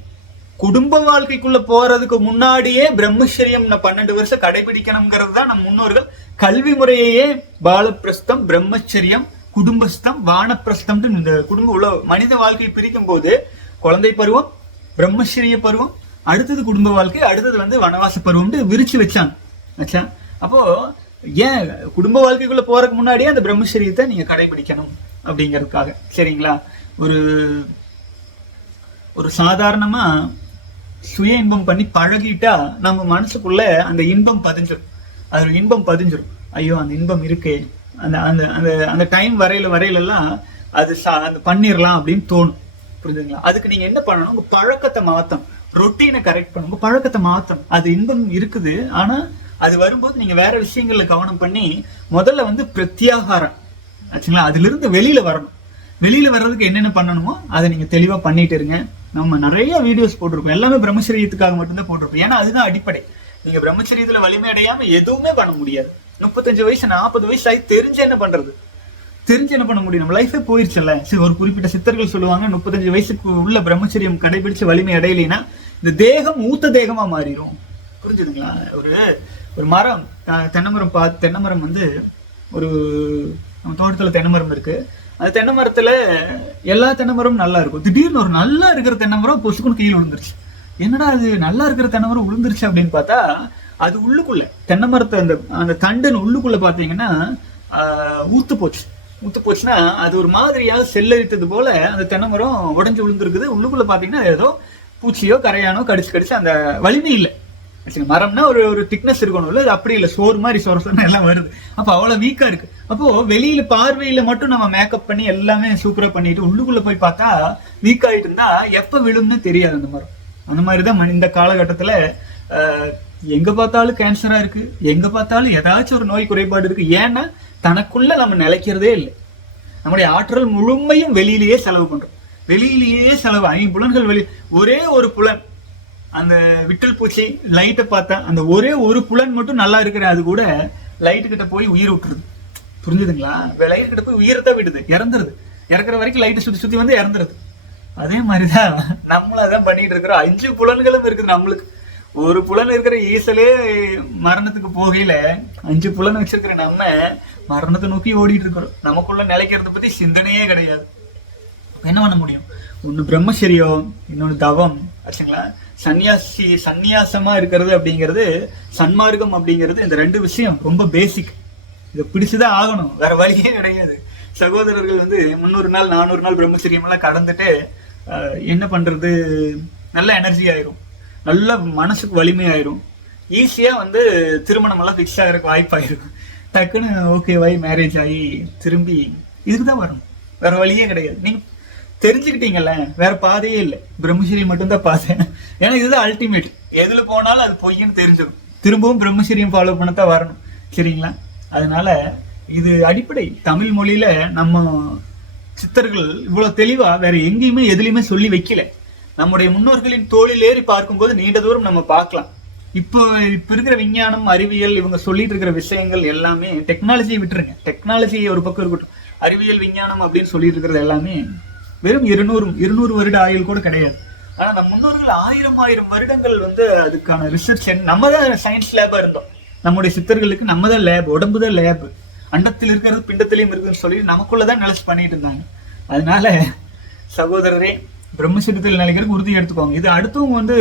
குடும்ப வாழ்க்கைக்குள்ள போறதுக்கு முன்னாடியே பிரம்மச்சரியம் 12 வருஷம் கடைபிடிக்கணுங்கிறது தான் நம் முன்னோர்கள் கல்வி முறையே பாலப்பிரஸ்தம், பிரம்மச்சரியம், குடும்பஸ்தம், வானப்பிரஸ்தம். இந்த குடும்ப மனித வாழ்க்கையை பிரிக்கும் போது குழந்தை பருவம், பிரம்மச்சரிய பருவம், அடுத்தது குடும்ப வாழ்க்கை, அடுத்தது வந்து வனவாச பருவம்னு விரிச்சு வச்சாங்க. அப்போ ஏன் குடும்ப வாழ்க்கைக்குள்ள போறதுக்கு முன்னாடியே அந்த பிரம்மச்சரியத்தை நீங்க கடைபிடிக்கணும் அப்படிங்கிறதுக்காக. சரிங்களா? ஒரு சாதாரணமா சுய இன்பம் பண்ணி பழகிட்டா நம்ம மனசுக்குள்ள அந்த இன்பம் பதிஞ்சிடும். அது இன்பம் பதிஞ்சிடும். ஐயோ அந்த இன்பம் இருக்கே, அந்த அந்த அந்த அந்த டைம் வரையிலெல்லாம் அது அந்த பண்ணிடலாம் அப்படின்னு தோணும். புரிஞ்சுங்களா? அதுக்கு நீங்க என்ன பண்ணணும், உங்க பழக்கத்தை மாத்தணும், ரொட்டீனை கரெக்ட் பண்ணும், உங்க பழக்கத்தை மாத்தணும். அது இன்பம் இருக்குது, ஆனா அது வரும்போது நீங்க வேற விஷயங்கள்ல கவனம் பண்ணி முதல்ல வந்து பிரத்யாகாரம் ஆச்சுங்களா, அதுல இருந்து வெளியில வரணும். வெளியில வர்றதுக்கு என்னென்ன பண்ணணுமோ அதை நீங்க தெளிவா பண்ணிட்டு இருங்க. நம்ம நிறைய வீடியோஸ் போட்டிருக்கோம், எல்லாமே பிரம்மச்சரியத்துக்காக மட்டும்தான் போட்டிருக்கோம். ஏன்னா அதுதான் அடிப்படை. நீங்க பிரம்மச்சரியத்துல வலிமை அடையாம எதுவுமே பண்ண முடியாது. 35 வயசு 40 வயசு ஆகி தெரிஞ்சு என்ன பண்றது, தெரிஞ்சு என்ன பண்ண முடியும்? நம்ம லைஃபே போயிருச்சுல்ல. சரி, ஒரு குறிப்பிட்ட சித்தர்கள் சொல்லுவாங்க 35 வயசுக்கு உள்ள பிரம்மச்சரியம் கடைபிடிச்சு வலிமை அடையலைன்னா இந்த தேகம் ஊத்த தேகமா மாறிடும். புரிஞ்சுதுங்களா? ஒரு மரம், தென்னை மரம் வந்து ஒரு நம்ம தோட்டத்துல தென்னை மரம் இருக்கு. அந்த தென்னை மரத்துல எல்லா தென்னை மரமும் நல்லா இருக்கும். திடீர்னு ஒரு நல்லா இருக்கிற தென்னை மரம் பொசுக்குன்னு கீழே விழுந்துருச்சு. என்னடா அது நல்லா இருக்கிற தென்னை மரம் விழுந்துருச்சு அப்படின்னு பார்த்தா அது உள்ளுக்குள்ள தென்னை மரத்தை அந்த தண்டுன்னு உள்ளுக்குள்ள பாத்தீங்கன்னா ஊத்து போச்சுன்னா அது ஒரு மாதிரியாக செல்லரித்தது போல அந்த தென்னை மரம் உடஞ்சு விழுந்துருக்குது. உள்ளுக்குள்ள பாத்தீங்கன்னா ஏதோ பூச்சியோ கரையானோ கடிச்சு அந்த வலிமை இல்லை. மரம்னா ஒரு திக்னஸ் இருக்கணும்ல, அது அப்படி இல்லை, சோறு மாதிரி சொரசோன்னு எல்லாம் வருது. அப்போ அவ்வளவு வீக்கா இருக்கு. அப்போ வெளியில பார்வையில மட்டும் நம்ம மேக்கப் பண்ணி எல்லாமே சூப்பரா பண்ணிட்டு உள்ளுக்குள்ள போய் பார்த்தா வீக் ஆயிட்டு இருந்தா எப்ப விழும்னு தெரியாது அந்த மரம். அந்த மாதிரிதான் இந்த காலகட்டத்துல எங்க பார்த்தாலும் கேன்சரா இருக்கு, எங்க பார்த்தாலும் ஏதாச்சும் ஒரு நோய் குறைபாடு இருக்கு. ஏன்னா தனக்குள்ள நம்ம நிலைக்கிறதே இல்லை. நம்முடைய ஆற்றல் முழுமையும் வெளியிலேயே செலவு பண்றோம். வெளியிலேயே செலவு. 5 புலன்கள் ஒரே ஒரு புலன், அந்த விட்டல் பூச்சி லைட்டை பார்த்தா அந்த ஒரே ஒரு புலன் மட்டும் நல்லா இருக்கிற அது கூட லைட்டு கிட்ட போய் உயிர் விட்டுருது. புரிஞ்சுதுங்களா? லைட் கிட்ட போய் உயிரத்தான் விடுது, இறந்துருது. இறக்குற வரைக்கும் லைட்டை சுத்தி வந்து இறந்துருது. அதே மாதிரிதான் நம்மளும் அதான் பண்ணிட்டு இருக்கிறோம். 5 புலன்களும் இருக்குது நம்மளுக்கு. ஒரு புலன் இருக்கிற ஈசலே மரணத்துக்கு போகையில 5 புலன் வச்சிருக்கிற நம்ம மரணத்தை நோக்கி ஓடிட்டு இருக்கிறோம். நமக்குள்ள நிலைக்கிறத பத்தி சிந்தனையே கிடையாது. என்ன பண்ண முடியும்? ஒண்ணு பிரம்மச்சரியம், இன்னொன்னு தவம் ஆச்சுங்களா. சந்நியாசமா இருக்கிறது அப்படிங்கிறது, சன்மார்க்கம் அப்படிங்கிறது, இந்த 2 விஷயம் ரொம்ப பேசிக். இதை பிடிச்சுதான் ஆகணும், வேற வழியே கிடையாது. சகோதரர்கள் வந்து 300 நாள் 400 நாள் பிரம்மச்சரியம் எல்லாம் கடந்துட்டு என்ன பண்றது, நல்ல எனர்ஜி ஆயிரும், நல்ல மனசுக்கு வலிமை ஆயிரும், ஈஸியா வந்து திருமணம் எல்லாம் ஃபிக்ஸ் ஆகிறதுக்கு வாய்ப்பாயிருக்கும். டக்குன்னு ஓகேவாய் மேரேஜ் ஆகி திரும்பி இதுக்குதான் வரணும், வேற வழியே கிடையாது. நீங்க தெரிஞ்சுக்கிட்டீங்கல்ல, வேற பாதையே இல்லை, பிரம்மச்சரியம் மட்டும்தான் பாதை. ஏன்னா இதுதான் அல்டிமேட். எதுல போனாலும் அது பொய்ன்னு தெரிஞ்சிடும். திரும்பவும் பிரம்மச்சரியம் ஃபாலோ பண்ணத்தான் வரணும். சரிங்களா? அதனால இது அடிப்படை. தமிழ் மொழியில நம்ம சித்தர்கள் இவ்வளவு தெளிவா வேற எங்கேயுமே எதுலையுமே சொல்லி வைக்கல. நம்முடைய முன்னோர்களின் தோளில் ஏறி பார்க்கும்போது நீண்ட தூரம் நம்ம பார்க்கலாம். இப்போ இருக்கிற விஞ்ஞானம், அறிவியல், இவங்க சொல்லிட்டு இருக்கிற விஷயங்கள் எல்லாமே டெக்னாலஜியை விட்டுருங்க. டெக்னாலஜி ஒரு பக்கம் இருக்கட்டும், அறிவியல் விஞ்ஞானம் அப்படின்னு சொல்லிட்டு இருக்கிறது எல்லாமே வெறும் 200 வருட ஆயுள் கூட கிடையாது. ஆனா நம்ம முன்னோர்கள் 1000 வருடங்கள் வந்து அதுக்கான ரிசர்ச். நம்ம தான் சயின்ஸ் லேபா இருந்தோம். நம்முடைய சித்தர்களுக்கு நம்ம தான் லேப், உடம்பு தான் லேப். அண்டத்தில் இருக்கிறது பிண்டத்திலையும் இருக்குன்னு சொல்லி நமக்குள்ளதான் நிலைச்சு பண்ணிட்டு இருந்தாங்க. அதனால சகோதரரே, பிரம்மச்சரியத்தில் நிலைக்கிறதுக்கு உறுதி எடுத்துக்கோங்க. இது அடுத்தவங்க வந்து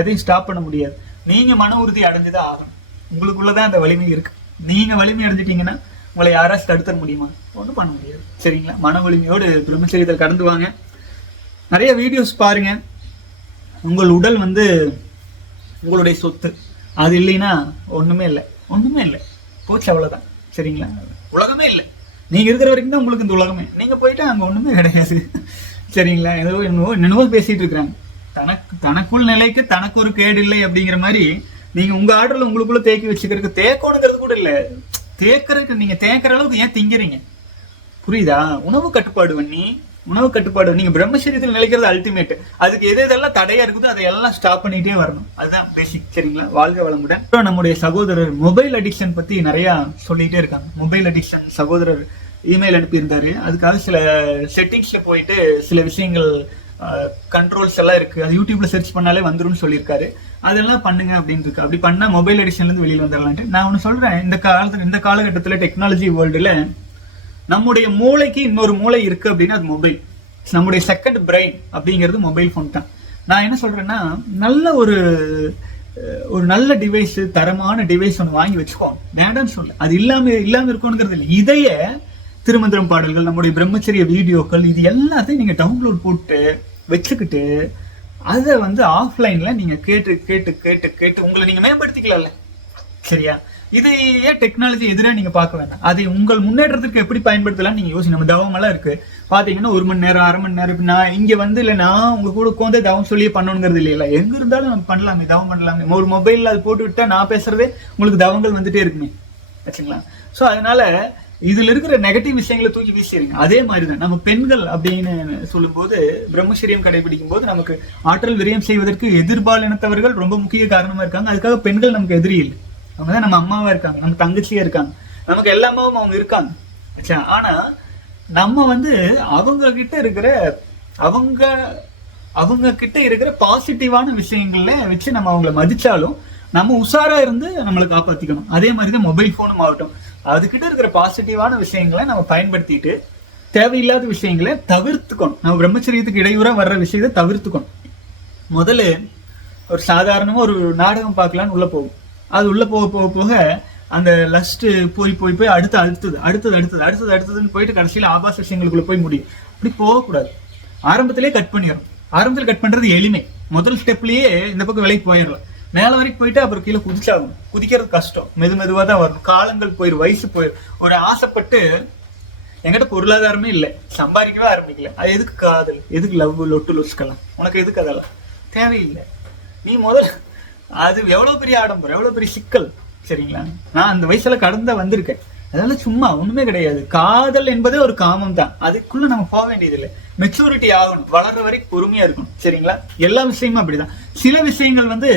எதையும் ஸ்டாப் பண்ண முடியாது. நீங்க மன உறுதி அடைஞ்சுதான் ஆகணும். உங்களுக்குள்ளதான் அந்த வலிமை இருக்கு. நீங்க வலிமை அடைஞ்சிட்டீங்கன்னா உங்களை யாராச்சும் தடுத்துட முடியுமா? ஒன்றும் பண்ண முடியாது. சரிங்களா? மன வலிமையோடு பிரம்மச்சரியத்தில் கடந்து வாங்க. நிறைய வீடியோஸ் பாருங்க. உங்கள் உடல் வந்து உங்களுடைய சொத்து. அது இல்லைன்னா ஒண்ணுமே இல்லை, போச்சு, அவ்வளவுதான். சரிங்களா? உலகமே இல்லை. நீங்க இருக்கிற வரைக்கும் தான் உங்களுக்கு இந்த உலகமே. நீங்க போயிட்டு அங்க ஒண்ணுமே கிடையாது. சரிங்களா? என்னவோ பேசிட்டு இருக்கிறாங்க. தனக்குள் நிலைக்கு தனக்கு ஒரு கேடு இல்லை அப்படிங்கிற மாதிரி நீங்க உங்க ஆர்டர்ல உங்களுக்குள்ள தேக்கி வச்சுக்கிறதுக்கு தேக்கணுங்கிறது கூட இல்லை. தேக்கிறதுக்கு நீங்க தேக்கிற அளவுக்கு ஏன் திங்கிறீங்க? புரியுதா? உணவு கட்டுப்பாடு நீங்க பிரம்மச்சரியத்தில் நிலைக்கிறது அல்டிமேட். அதுக்கு எதெல்லாம் தடையா இருக்குதோ அதையெல்லாம் ஸ்டாப் பண்ணிட்டே வரணும். அதுதான் பேசிக். சரிங்களா? வாழ்க வளமுடன். நம்முடைய சகோதரர் மொபைல் அடிக்ஷன் பத்தி நிறைய சொல்லிட்டே இருக்காங்க. மொபைல் அடிக்ஷன் சகோதரர் இமெயில் அனுப்பியிருந்தாரு. அதுக்காக சில செட்டிங்ஸ்ல போயிட்டு சில விஷயங்கள் கண்ட்ரோல்ஸ் எல்லாம் இருக்கு, அது யூடியூப்ல சர்ச் பண்ணாலே வந்துரும்னு சொல்லியிருக்காரு. அதெல்லாம் பண்ணுங்க அப்படின்னு இருக்கு. அப்படி பண்ணா மொபைல் அடிக்ஷன்ல இருந்து வெளியில் வந்துடலான்ட்டு நான் ஒண்ணு சொல்றேன். இந்த காலகட்டத்துல டெக்னாலஜி வேர்ல்டுல நம்முடைய மூளைக்கு இன்னொரு மூளை இருக்கு அப்படின்னா அது மொபைல். நம்முடைய செகண்ட் பிரெயின் அப்படிங்கிறது மொபைல் போன் தான். நான் என்ன சொல்றேன்னா, நல்ல ஒரு நல்ல டிவைஸ், தரமான டிவைஸ் ஒன்று வாங்கி வச்சுக்கோ. வேண்டாம்னு சொல்ல, அது இல்லாம இருக்கணுங்கிறது இல்லை. இதைய திருமந்திரம் பாடல்கள், நம்முடைய பிரம்மச்சரிய வீடியோக்கள், இது எல்லாத்தையும் நீங்க டவுன்லோட் போட்டு வச்சுக்கிட்டு அதை வந்து ஆஃப்லைன்ல நீங்க கேட்டு கேட்டு கேட்டு கேட்டு உங்களை நீங்க மேம்படுத்திக்கலாம்ல. சரியா? இது ஏன் டெக்னாலஜி எதிராக நீங்க பார்க்க வேண்டாம், அதை உங்கள் முன்னேற்றத்துக்கு எப்படி பயன்படுத்தலாம் நீங்க யோசி. நம்ம தவம் எல்லாம் இருக்கு பாத்தீங்கன்னா 1 மணி நேரம் 1/2 மணி நேரம். இப்ப நான் இங்க வந்து இல்ல நான் உங்க கூட உட்காந்து தவம் சொல்லியே பண்ணணுங்கிறது இல்லையா, எங்க இருந்தாலும் நம்ம பண்ணலாமே, தவம் பண்ணலாமே. ஒரு மொபைல்ல அது போட்டு விட்டா நான் பேசுறதே உங்களுக்கு தவங்கள் வந்துட்டே இருக்குமே, வச்சுங்களா? ஸோ அதனால இதுல இருக்கிற நெகட்டிவ் விஷயங்களை தூக்கி வீசிடுங்க. அதே மாதிரிதான் நம்ம பெண்கள் அப்படின்னு சொல்லும்போது பிரம்மச்சரியம் கடைபிடிக்கும் போது நமக்கு ஆற்றல் விரயம் செய்வதற்கு எதிர்பாலினத்தவர்கள் ரொம்ப முக்கிய காரணமா இருக்காங்க. அதுக்காக பெண்கள் நமக்கு எதிரி இல்லை, அவங்க தான் நம்ம அம்மாவா இருக்காங்க, நம்ம தங்கச்சியா இருக்காங்க, நமக்கு எல்லாமாவும் அவங்க இருக்காங்க. ஆனா நம்ம வந்து அவங்க கிட்ட இருக்கிற பாசிட்டிவான விஷயங்கள்ல வச்சு நம்ம அவங்கள மதிச்சாலும் நம்ம உஷாரா இருந்து நம்மளை காப்பாத்திக்கணும். அதே மாதிரிதான் மொபைல் போனும் ஆகட்டும், அதுகிட்ட இருக்கிற பாசிட்டிவான விஷயங்களை நம்ம பயன்படுத்திட்டு தேவையில்லாத விஷயங்களை தவிர்த்துக்கணும். நம்ம பிரம்மச்சரியத்துக்கு இடையூறா வர்ற விஷயத்தை தவிர்த்துக்கணும். முதல்ல ஒரு சாதாரணமா ஒரு நாடகம் பார்க்கலான்னு உள்ள போகும், அது உள்ள போக போக போக அந்த லஸ்ட் போய் போய் போய் அடுத்ததுன்னு போயிட்டு கடைசியில் ஆபாச விஷயங்களுக்குள்ள போய் முடியும். அப்படி போகக்கூடாது. ஆரம்பத்திலே கட் பண்ணிடும். ஆரம்பத்தில் கட் பண்றது எளிமை. முதல் ஸ்டெப்லயே இந்த பக்கம் விலைக்கு போயிடலாம். மேல வரைக்கும் போயிட்டு அப்புறம் கீழே குதிச்சாகும். குதிக்கிறது கஷ்டம், மெதுவா தான் வரும். காலங்கள் போயிடும், வயசு போயிடும். ஒரு ஆசைப்பட்டு என்கிட்ட பொருளாதாரமே இல்லை, சம்பாதிக்கவே ஆரம்பிக்கல, அது எதுக்கு காதல், எதுக்கு லவ், லொட்டு லொஸ்கெல்லாம் உனக்கு எதுக்கு, அதெல்லாம் தேவையில்லை. நீ முதல்ல அது எவ்வளவு பெரிய ஆடம்பரம், எவ்வளவு பெரிய சிக்கல். சரிங்களா? நான் அந்த வயசுல கடந்த வந்திருக்கேன். அதனால சும்மா ஒண்ணுமே கிடையாது. காதல் என்பதே ஒரு காமம் தான், அதுக்குள்ள நம்ம போக வேண்டியது இல்லை. மெச்சூரிட்டி ஆகணும், வளர்ற வரைக்கும் பொறுமையா இருக்கணும். சரிங்களா? எல்லா விஷயமும் அப்படிதான். சில விஷயங்கள் வந்து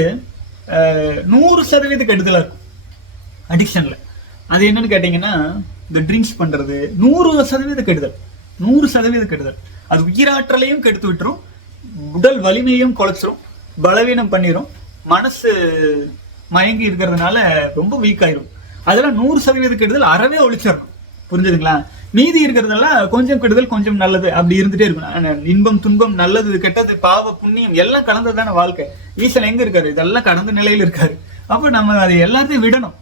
100% கெடுதலா இருக்கும் அடிக்ஷன்ல. அது என்னன்னு கேட்டீங்கன்னா, இந்த ட்ரிங்க்ஸ் பண்றது 100% கெடுதல், 100% கெடுதல். அது உயிராற்றலையும் கெடுத்து விட்டுரும், உடல் வலிமையும் குலைச்சிரும், பலவீனம் பண்ணிரும், மனசு மயங்கி இருக்கிறதுனால ரொம்ப வீக் ஆயிரும். அதெல்லாம் 100% கெடுதல், அறவே ஒழிச்சிடணும். புரிஞ்சுதுங்களா? மீதி இருக்கிறதெல்லாம் கொஞ்சம் கெடுதல் கொஞ்சம் நல்லது அப்படி இருந்துட்டே இருக்கும். இன்பம் துன்பம் நல்லது கெட்டது பாவ புண்ணியம் எல்லாம் கலந்ததான வாழ்க்கை. ஈசன் எங்க இருக்காரு? இதெல்லாம் கடந்த நிலையில இருக்காரு. அப்ப நம்ம அதை எல்லாத்தையும் விடணும்.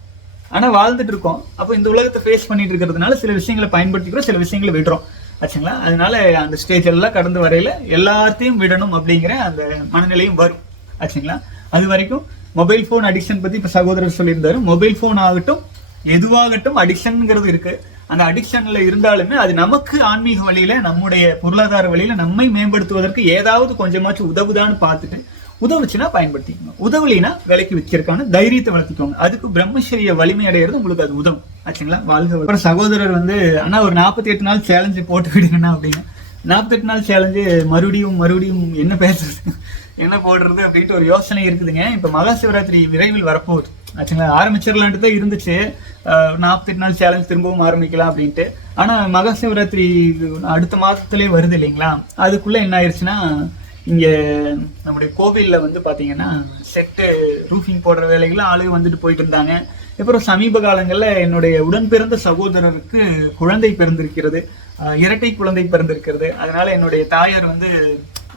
ஆனா வாழ்ந்துட்டு இருக்கோம். அப்ப இந்த உலகத்தை ஃபேஸ் பண்ணிட்டு இருக்கிறதுனால சில விஷயங்களை பயன்படுத்திக்கிறோம், சில விஷயங்களை விடுறோம். ஆச்சுங்களா? அதனால அந்த ஸ்டேஜ் எல்லாம் கடந்து வரையில எல்லாத்தையும் விடணும் அப்படிங்கிற அந்த மனநிலையும் வரும். ஆச்சுங்களா? அது வரைக்கும் மொபைல் போன் அடிக்ஷன் பத்தி இப்ப சகோதரர் சொல்லியிருந்தாரு. மொபைல் போன் ஆகட்டும் எதுவாகட்டும் அடிக்ஷன்ங்கிறது இருக்கு. அந்த அடிக்ஷன்ல இருந்தாலுமே அது நமக்கு ஆன்மீக வழியில, நம்முடைய பொருளாதார வழியில நம்மை மேம்படுத்துவதற்கு ஏதாவது கொஞ்சமாச்சும் உதவுதான்னு பார்த்துட்டு, உதவுச்சுன்னா பயன்படுத்திக்கணும், உதவலினா விலைக்கு விற்கிறதுக்கான தைரியத்தை வளர்த்திக்கோங்க. அதுக்கு பிரம்மச்சரிய வலிமை அடையிறது உங்களுக்கு அது உதவும். ஆச்சுங்களா? வாழ்க. அப்புறம் சகோதரர் வந்து ஆனா ஒரு 48 நாள் சேலஞ்சு போட்டு விடுங்கண்ணா அப்படின்னு. 48 நாள் சேலஞ்சு மறுபடியும் என்ன பேசுறது, என்ன போடுறது அப்படின்ட்டு ஒரு யோசனை இருக்குதுங்க. இப்ப மகா சிவராத்திரி விரைவில் வரப்போகுது. ஆச்சுங்களா? ஆரம்பிச்சிடலான்ட்டு தான் இருந்துச்சு. 48 நாள் சேலஞ்ச் திரும்பவும் ஆரம்பிக்கலாம் அப்படின்ட்டு. ஆனா மகா சிவராத்திரி அடுத்த மாதத்திலே வருது இல்லைங்களா? அதுக்குள்ள என்ன ஆயிடுச்சுன்னா, இங்க நம்முடைய கோவில்ல வந்து பாத்தீங்கன்னா செட்டு ரூஃபிங் போடுற வேலைகள் ஆளுங்க வந்துட்டு போயிட்டு இருந்தாங்க. அப்புறம் சமீப காலங்கள்ல என்னுடைய உடன் பிறந்த சகோதரருக்கு குழந்தை பிறந்திருக்கிறது, இரட்டை குழந்தை பிறந்திருக்கிறது. அதனால என்னுடைய தாயார் வந்து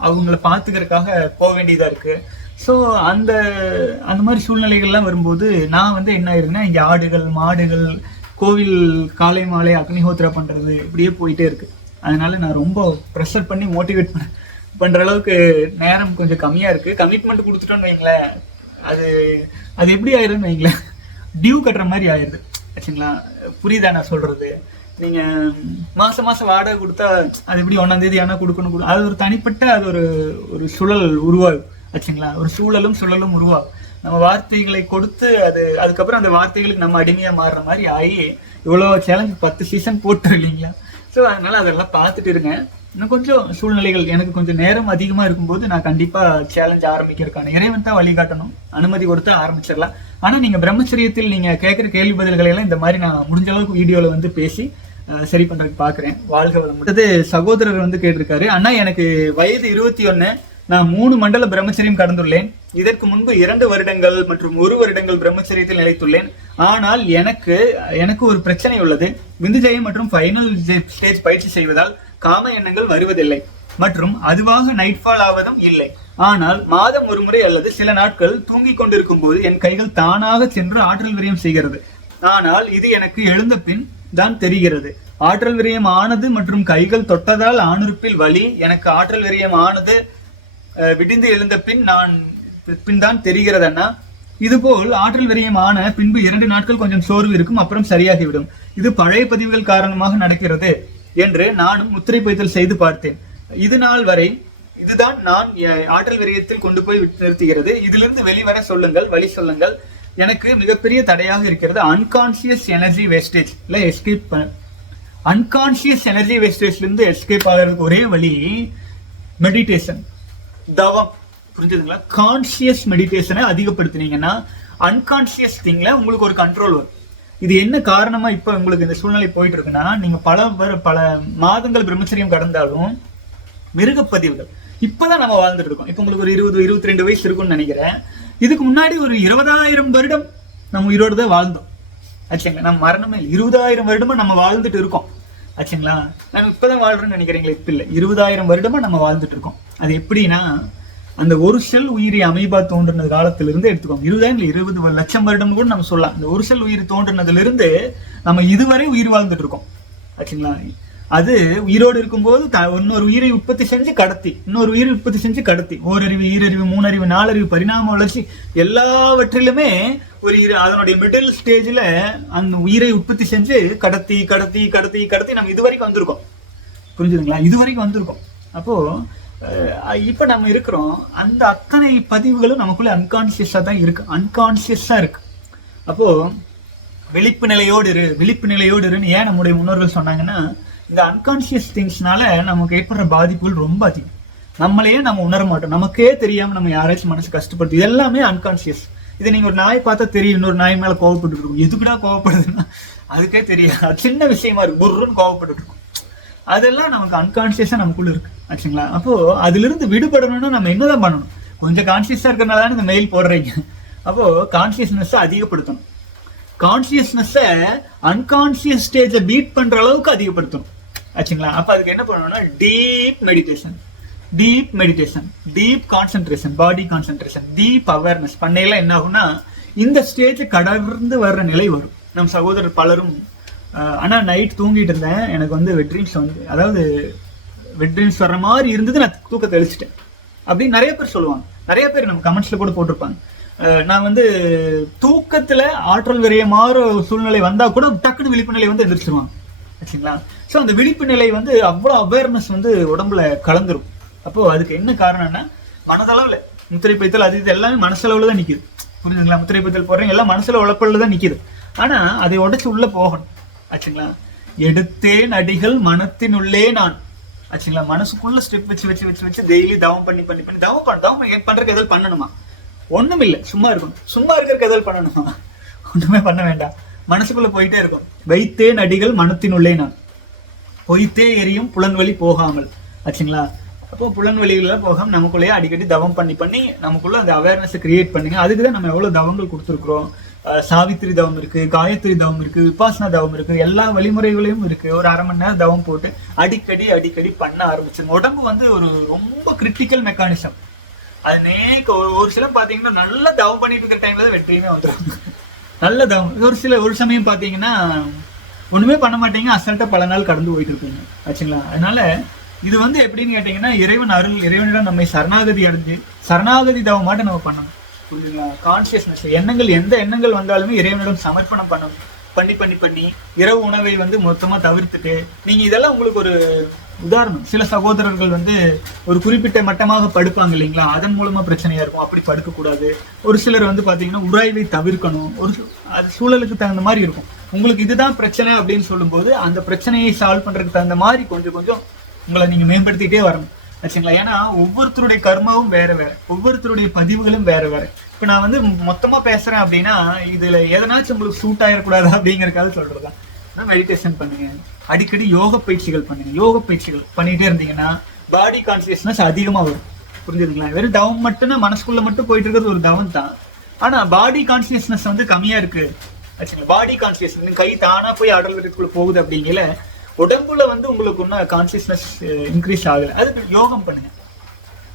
அவங்கள பாத்துக்கிறதுக்காக போக வேண்டியதா இருக்கு. ஸோ அந்த மாதிரி சூழ்நிலைகள்லாம் வரும்போது நான் வந்து என்ன ஆயிருந்தேன்னா, இங்கே ஆடுகள் மாடுகள் கோவில் காலை மாலை அக்னிஹோத்திரா பண்றது இப்படியே போயிட்டே இருக்கு. அதனால நான் ரொம்ப ப்ரெஷர் பண்ணி மோட்டிவேட் பண்ற அளவுக்கு நேரம் கொஞ்சம் கம்மியா இருக்கு. கமிட்மெண்ட் கொடுத்துட்டோன்னு வைங்களேன், அது எப்படி ஆயிருன்னு வைங்களேன், டியூ கட்டுற மாதிரி ஆயிடுது. ஆச்சுங்களா? புரியுதா நான் சொல்றது? நீங்க மாசம் வாடகை கொடுத்தா அது எப்படி 1ஆம் தேதி ஆனா கொடுக்கணும், அது ஒரு தனிப்பட்ட அது ஒரு சுழல் உருவாகும். ஆச்சுங்களா? ஒரு சுழலும் உருவாகும். நம்ம வார்த்தைகளை கொடுத்து அதுக்கப்புறம் அந்த வார்த்தைகளுக்கு நம்ம அடிமையா மாறுற மாதிரி ஆகி இவ்வளவு சேலஞ்ச் 10 சீசன் போட்டு இல்லைங்களா? ஸோ அதனால அதெல்லாம் பார்த்துட்டு இருங்க. இன்னும் கொஞ்சம் சூழ்நிலைகள் எனக்கு கொஞ்சம் நேரம் அதிகமா இருக்கும்போது நான் கண்டிப்பா சேலஞ்ச் ஆரம்பிக்கிறதுக்கான இறைவன் தான் வழிகாட்டணும், அனுமதி கொடுத்து ஆரம்பிச்சிடலாம். ஆனா நீங்க பிரம்மச்சரியத்தில் நீங்க கேட்கிற கேள்வி பதில்களை எல்லாம் இந்த மாதிரி நான் முடிஞ்ச அளவுக்கு வீடியோல வந்து பேசி சரி பண்றதுக்கு பாக்குறேன். வாழ்க வளம். சகோதரர் வந்து கேட்டிருக்காரு, அண்ணா எனக்கு வயது 21, நான் 3 மண்டல பிரம்மச்சரியம் கடந்துள்ளேன். இதற்கு முன்பு 2 வருடங்கள் மற்றும் 1 வருடங்கள் பிரம்மச்சரியத்தில் நிலைத்துள்ளேன். ஆனால் எனக்கு ஒரு பிரச்சனை உள்ளது. விந்துஜயம் மற்றும் ஃபைனல் ஸ்டேஜ் பயிற்சி செய்வதால் காம எண்ணங்கள் வருவதில்லை மற்றும் அதுவாக நைட்ஃபால் ஆவதும் இல்லை. ஆனால் மாதம் ஒரு முறை அல்லது சில நாட்கள் தூங்கிக் கொண்டிருக்கும் போது என் கைகள் தானாக சென்று ஆற்றல் விரயம் செய்கிறது. ஆனால் இது எனக்கு எழுந்த பின் தான் தெரிகிறது. ஆற்றல் விரயம் ஆனது மற்றும் கைகள் தொட்டதால் ஆணுறுப்பில் வலி, எனக்கு ஆற்றல் விரயம் ஆனது விடிந்து எழுந்த பின் தான் தெரிகிறதன்னா, இதுபோல் ஆற்றல் விரயமான பின்பு 2 நாட்கள் கொஞ்சம் சோர்வு இருக்கும், அப்புறம் சரியாகிவிடும். இது பழைய பதிவுகள் காரணமாக நடக்கிறது என்று நானும் முத்திரை பதித்தல் செய்து பார்த்தேன். இது நாள் வரை இதுதான் நான் ஆற்றல் விரயத்தில் கொண்டு போய் நிறுத்துகிறது. இதிலிருந்து வெளிவர சொல்லுங்கள், வழி சொல்லுங்கள். எனக்கு மிகப்பெரிய தடையாக இருக்கிறது. அன்கான்சியஸ் எனர்ஜி வேஸ்டேஜ் இல்ல எஸ்கேப் அன்கான்சியஸ் எனர்ஜி வேஸ்டேஜ்ல இருந்து எஸ்கேப் ஆகிறதுக்கு ஒரே வழி மெடிடேஷன், தவம். புரிஞ்சுதுங்களா? கான்சியஸ் மெடிடேஷனை அதிகப்படுத்தினீங்கன்னா அன்கான்சியஸ் திங்ல உங்களுக்கு ஒரு கண்ட்ரோல் வரும். இது என்ன காரணமா இப்ப உங்களுக்கு இந்த சூழ்நிலை போயிட்டு இருக்குன்னா, நீங்க பல மாதங்கள் பிரம்மச்சரியம் கடந்தாலும் மிருகப்பதிவுகள் இப்பதான் நம்ம வாழ்ந்துட்டு இருக்கோம். இப்ப உங்களுக்கு ஒரு 20-22 வயசு இருக்கும்னு நினைக்கிறேன். இதுக்கு முன்னாடி ஒரு 20,000 வருடம் நம்ம உயிரோடு தான் வாழ்ந்தோம் ஆச்சுங்களா. நம்ம மரணமே 20,000 வருடமா நம்ம வாழ்ந்துட்டு இருக்கோம் ஆச்சுங்களா. நம்ம இப்பதான் வாழ்றோம்னு நினைக்கிறீங்களா? இப்ப இல்ல, 20,000 வருடமா நம்ம வாழ்ந்துட்டு இருக்கோம். அது எப்படின்னா, அந்த ஒரு செல் உயிரி அமீபா தோன்றினது காலத்திலிருந்து எடுத்துக்கோங்க. 20 லட்சம் வருடம் கூட நம்ம சொல்லலாம். இந்த ஒரு செல் உயிர் தோன்றினதுல இருந்து நம்ம இதுவரை உயிர் வாழ்ந்துட்டு இருக்கோம் ஆச்சுங்களா. அது உயிரோடு இருக்கும்போது இன்னொரு உயிரை உற்பத்தி செஞ்சு கடத்தி, இன்னொரு உயிரை உற்பத்தி செஞ்சு கடத்தி, ஓரறிவு, ஈரறிவு, மூணறிவு, நாலறிவு, பரிணாம வளர்ச்சி எல்லாவற்றிலுமே ஒரு அதனுடைய மிடில் ஸ்டேஜ்ல அந்த உயிரை உற்பத்தி செஞ்சு கடத்தி கடத்தி கடத்தி கடத்தி நம்ம இதுவரைக்கும் வந்திருக்கோம். புரிஞ்சுதுங்களா? இதுவரைக்கும் வந்திருக்கோம். அப்போ இப்ப நம்ம இருக்கிறோம். அந்த அத்தனை பதிவுகளும் நமக்குள்ள அன்கான்சியஸா தான் இருக்கு, அன்கான்சியஸா இருக்கு. அப்போ விழிப்பு நிலையோடு இருன்னு ஏன் நம்முடைய முன்னோர்கள் சொன்னாங்கன்னா, இந்த அன்கான்சியஸ் திங்ஸ்னால நமக்கு ஏற்படுற பாதிப்புகள் ரொம்ப அதிகம். நம்மளையே நம்ம உணர மாட்டோம், நமக்கே தெரியாம நம்ம யாராச்சும் மனசு கஷ்டப்படுது. இது எல்லாமே அன்கான்சியஸ். இதை நீங்க ஒரு நாய் பார்த்தா தெரியும், இன்னொரு நாய் மேல கோவப்பட்டு இருக்கும். எதுக்குடா கோவப்படுதுன்னா அதுக்கே தெரியாது, சின்ன விஷயமா இருக்கு, குருன்னு கோவப்பட்டு இருக்கும். அதெல்லாம் நமக்கு அன்கான்சியஸா நமக்குள்ள இருக்கு ஆச்சுங்களா. அப்போ அதுல இருந்து விடுபடணும்னா நம்ம என்னதான் பண்ணணும்? கொஞ்சம் கான்சியஸா இருக்கிறனால இந்த மெயில் போடுறீங்க. அப்போ கான்சியஸ்னஸ் அதிகப்படுத்தணும். கான்சியஸ்னஸ் அன்கான்சியஸ் ஸ்டேஜை பீட் பண்ற அளவுக்கு அதிகப்படுத்தணும் ஆச்சுங்களா. அப்ப அதுக்கு என்ன பண்ணணும்னா, டீப் மெடிடேஷன், டீப் கான்சென்ட்ரேஷன், பாடி கான்சென்ட்ரேஷன், டீப் அவேர்னஸ் பண்ணையில என்ன ஆகும்னா, இந்த ஸ்டேஜ் கடந்து வர்ற நிலை வரும். நம் சகோதரர் பலரும் ஆனா நைட் தூங்கிட்டு இருந்தேன், எனக்கு வந்து வெட்ரீம்ஸ் வர்ற மாதிரி இருந்தது, நான் தூக்கத்தை தெளிச்சிட்டேன் அப்படின்னு நிறைய பேர் சொல்லுவாங்க. நிறைய பேர் நம்ம கமெண்ட்ஸ்ல கூட போட்டிருப்பாங்க. நான் வந்து தூக்கத்துல ஆற்றல் விரயமாற சூழ்நிலை வந்தா கூட டக்குனு விழிப்பு நிலை வந்து எதிர்ச்சிருவாங்க ஆச்சுங்களா. ஸோ அந்த விழிப்பு நிலை வந்து அவ்வளோ அவேர்னஸ் வந்து உடம்புல கலந்துரும். அப்போ அதுக்கு என்ன காரணம்னா, மனதளவுல முத்திரை பைத்தல் அது இது எல்லாமே மனசளவுல தான் நிக்குது. புரியுதுங்களா? முத்திரை பைத்தல் போடுறீங்க எல்லாம் மனசுல உழப்பல்ல தான் நிக்குது. ஆனா அதை உடைச்சு உள்ள போகணும் ஆச்சுங்களா. எடுத்தேன் அடிகள் மனத்தின் உள்ளே நான் ஆச்சுங்களா. மனசுக்குள்ள ஸ்டெப் வச்சு டெய்லி தவம் பண்ணி தவம் பண்றதுக்கு எதாவது பண்ணணுமா? ஒண்ணும் இல்லை, சும்மா இருக்கணும். சும்மா இருக்கிறதுக்கு எதாவது பண்ணணுமா? ஒண்ணுமே பண்ண வேண்டாம், மனசுக்குள்ள போயிட்டே இருக்கும். வைத்தேன் அடிகள் மனத்தின் உள்ளே நான், பொய்த்தே எரியும் புலன்வழி போகாமல் ஆச்சுங்களா. அப்போ புலன்வழிகள போகாம நமக்குள்ளேயே அடிக்கடி தவம் பண்ணி நமக்குள்ள அந்த அவேர்னஸ் கிரியேட் பண்ணுங்க. அதுக்குதான் நம்ம எவ்வளவு தவங்கள் கொடுத்துருக்குறோம். சாவித்திரி தவம் இருக்கு, காயத்ரி தவம் இருக்கு, விபாசனா தவம் இருக்கு, எல்லா வழிமுறைகளையும் இருக்கு. ஒரு 1/2 மணி நேரம் தவம் போட்டு அடிக்கடி பண்ண ஆரம்பிச்சிருங்க. உடம்பு வந்து ஒரு ரொம்ப கிரிட்டிக்கல் மெக்கானிசம். அது ஒரு சிலம் பாத்தீங்கன்னா நல்லா தவம் பண்ணிட்டு இருக்கிற டைம்ல தான் வெற்றியுமே வந்துடும். நல்ல தவம் ஒரு சமயம் பாத்தீங்கன்னா ஒண்ணுமே பண்ண மாட்டீங்க, அசல்ட்டா பல நாள் கடந்து போயிட்டு இருப்பீங்க ஆச்சுங்களா. அதனால இது வந்து எப்படின்னு கேட்டீங்கன்னா, இறைவன் அருள், இறைவனிடம் நம்மை சரணாகதி தவம் மாட்ட நம்ம பண்ணணும். புரியுதுங்களா? கான்சியஸ்னஸ் எந்த எண்ணங்கள் வந்தாலுமே இறைவனிடம் சமர்ப்பணம் பண்ணி இரவு உணவை வந்து மொத்தமா தவிர்த்துட்டு, நீங்க இதெல்லாம் உங்களுக்கு ஒரு உதாரணம். சில சகோதரர்கள் வந்து ஒரு குறிப்பிட்ட மட்டமாக படுப்பாங்க இல்லைங்களா, அதன் மூலமா பிரச்சனையா இருக்கும். அப்படி படுக்க கூடாது. ஒரு சிலர் வந்து பாத்தீங்கன்னா உராய்வை தவிர்க்கணும். அது சூழலுக்கு தகுந்த மாதிரி இருக்கும். உங்களுக்கு இதுதான் பிரச்சனை அப்படின்னு சொல்லும்போது அந்த பிரச்சனையை சால்வ் பண்றதுக்கு தகுந்த மாதிரி கொஞ்சம் உங்களை நீங்க மேம்படுத்திட்டே வரணும் ஆச்சுங்களா. ஏன்னா ஒவ்வொருத்தருடைய கர்மாவும் வேற, ஒவ்வொருத்தருடைய பதிவுகளும் வேற. இப்ப நான் வந்து மொத்தமா பேசுறேன் அப்படின்னா இதுல எதனாச்சும் உங்களுக்கு சூட் ஆயிடக்கூடாது அப்படிங்கறதுக்காக சொல்றதுதான். மெடிடேஷன் பண்ணுங்க, அடிக்கடி யோக பயிற்சிகள் பண்ணுங்க. யோக பயிற்சிகள் பண்ணிட்டே இருந்தீங்கன்னா பாடி கான்சியஸ்னஸ் அதிகமா வரும். புரிஞ்சுதுங்களா? வெறும் தவம் மட்டும்னா மனசுக்குள்ள மட்டும் போயிட்டு இருக்கிறது ஒரு தவம் தான். ஆனா பாடி கான்சியஸ்னஸ் வந்து கம்மியா இருக்கு ஆச்சுங்களா. பாடி கான்சியஸ்னஸ் கை தானா போய் அடல் வீட்டுக்குள்ள போகுது அப்படிங்கல, உடம்புல வந்து உங்களுக்கு ஒன்னும் கான்சியஸ்னஸ் இன்க்ரீஸ் ஆகல. அதுக்கு யோகம் பண்ணுங்க.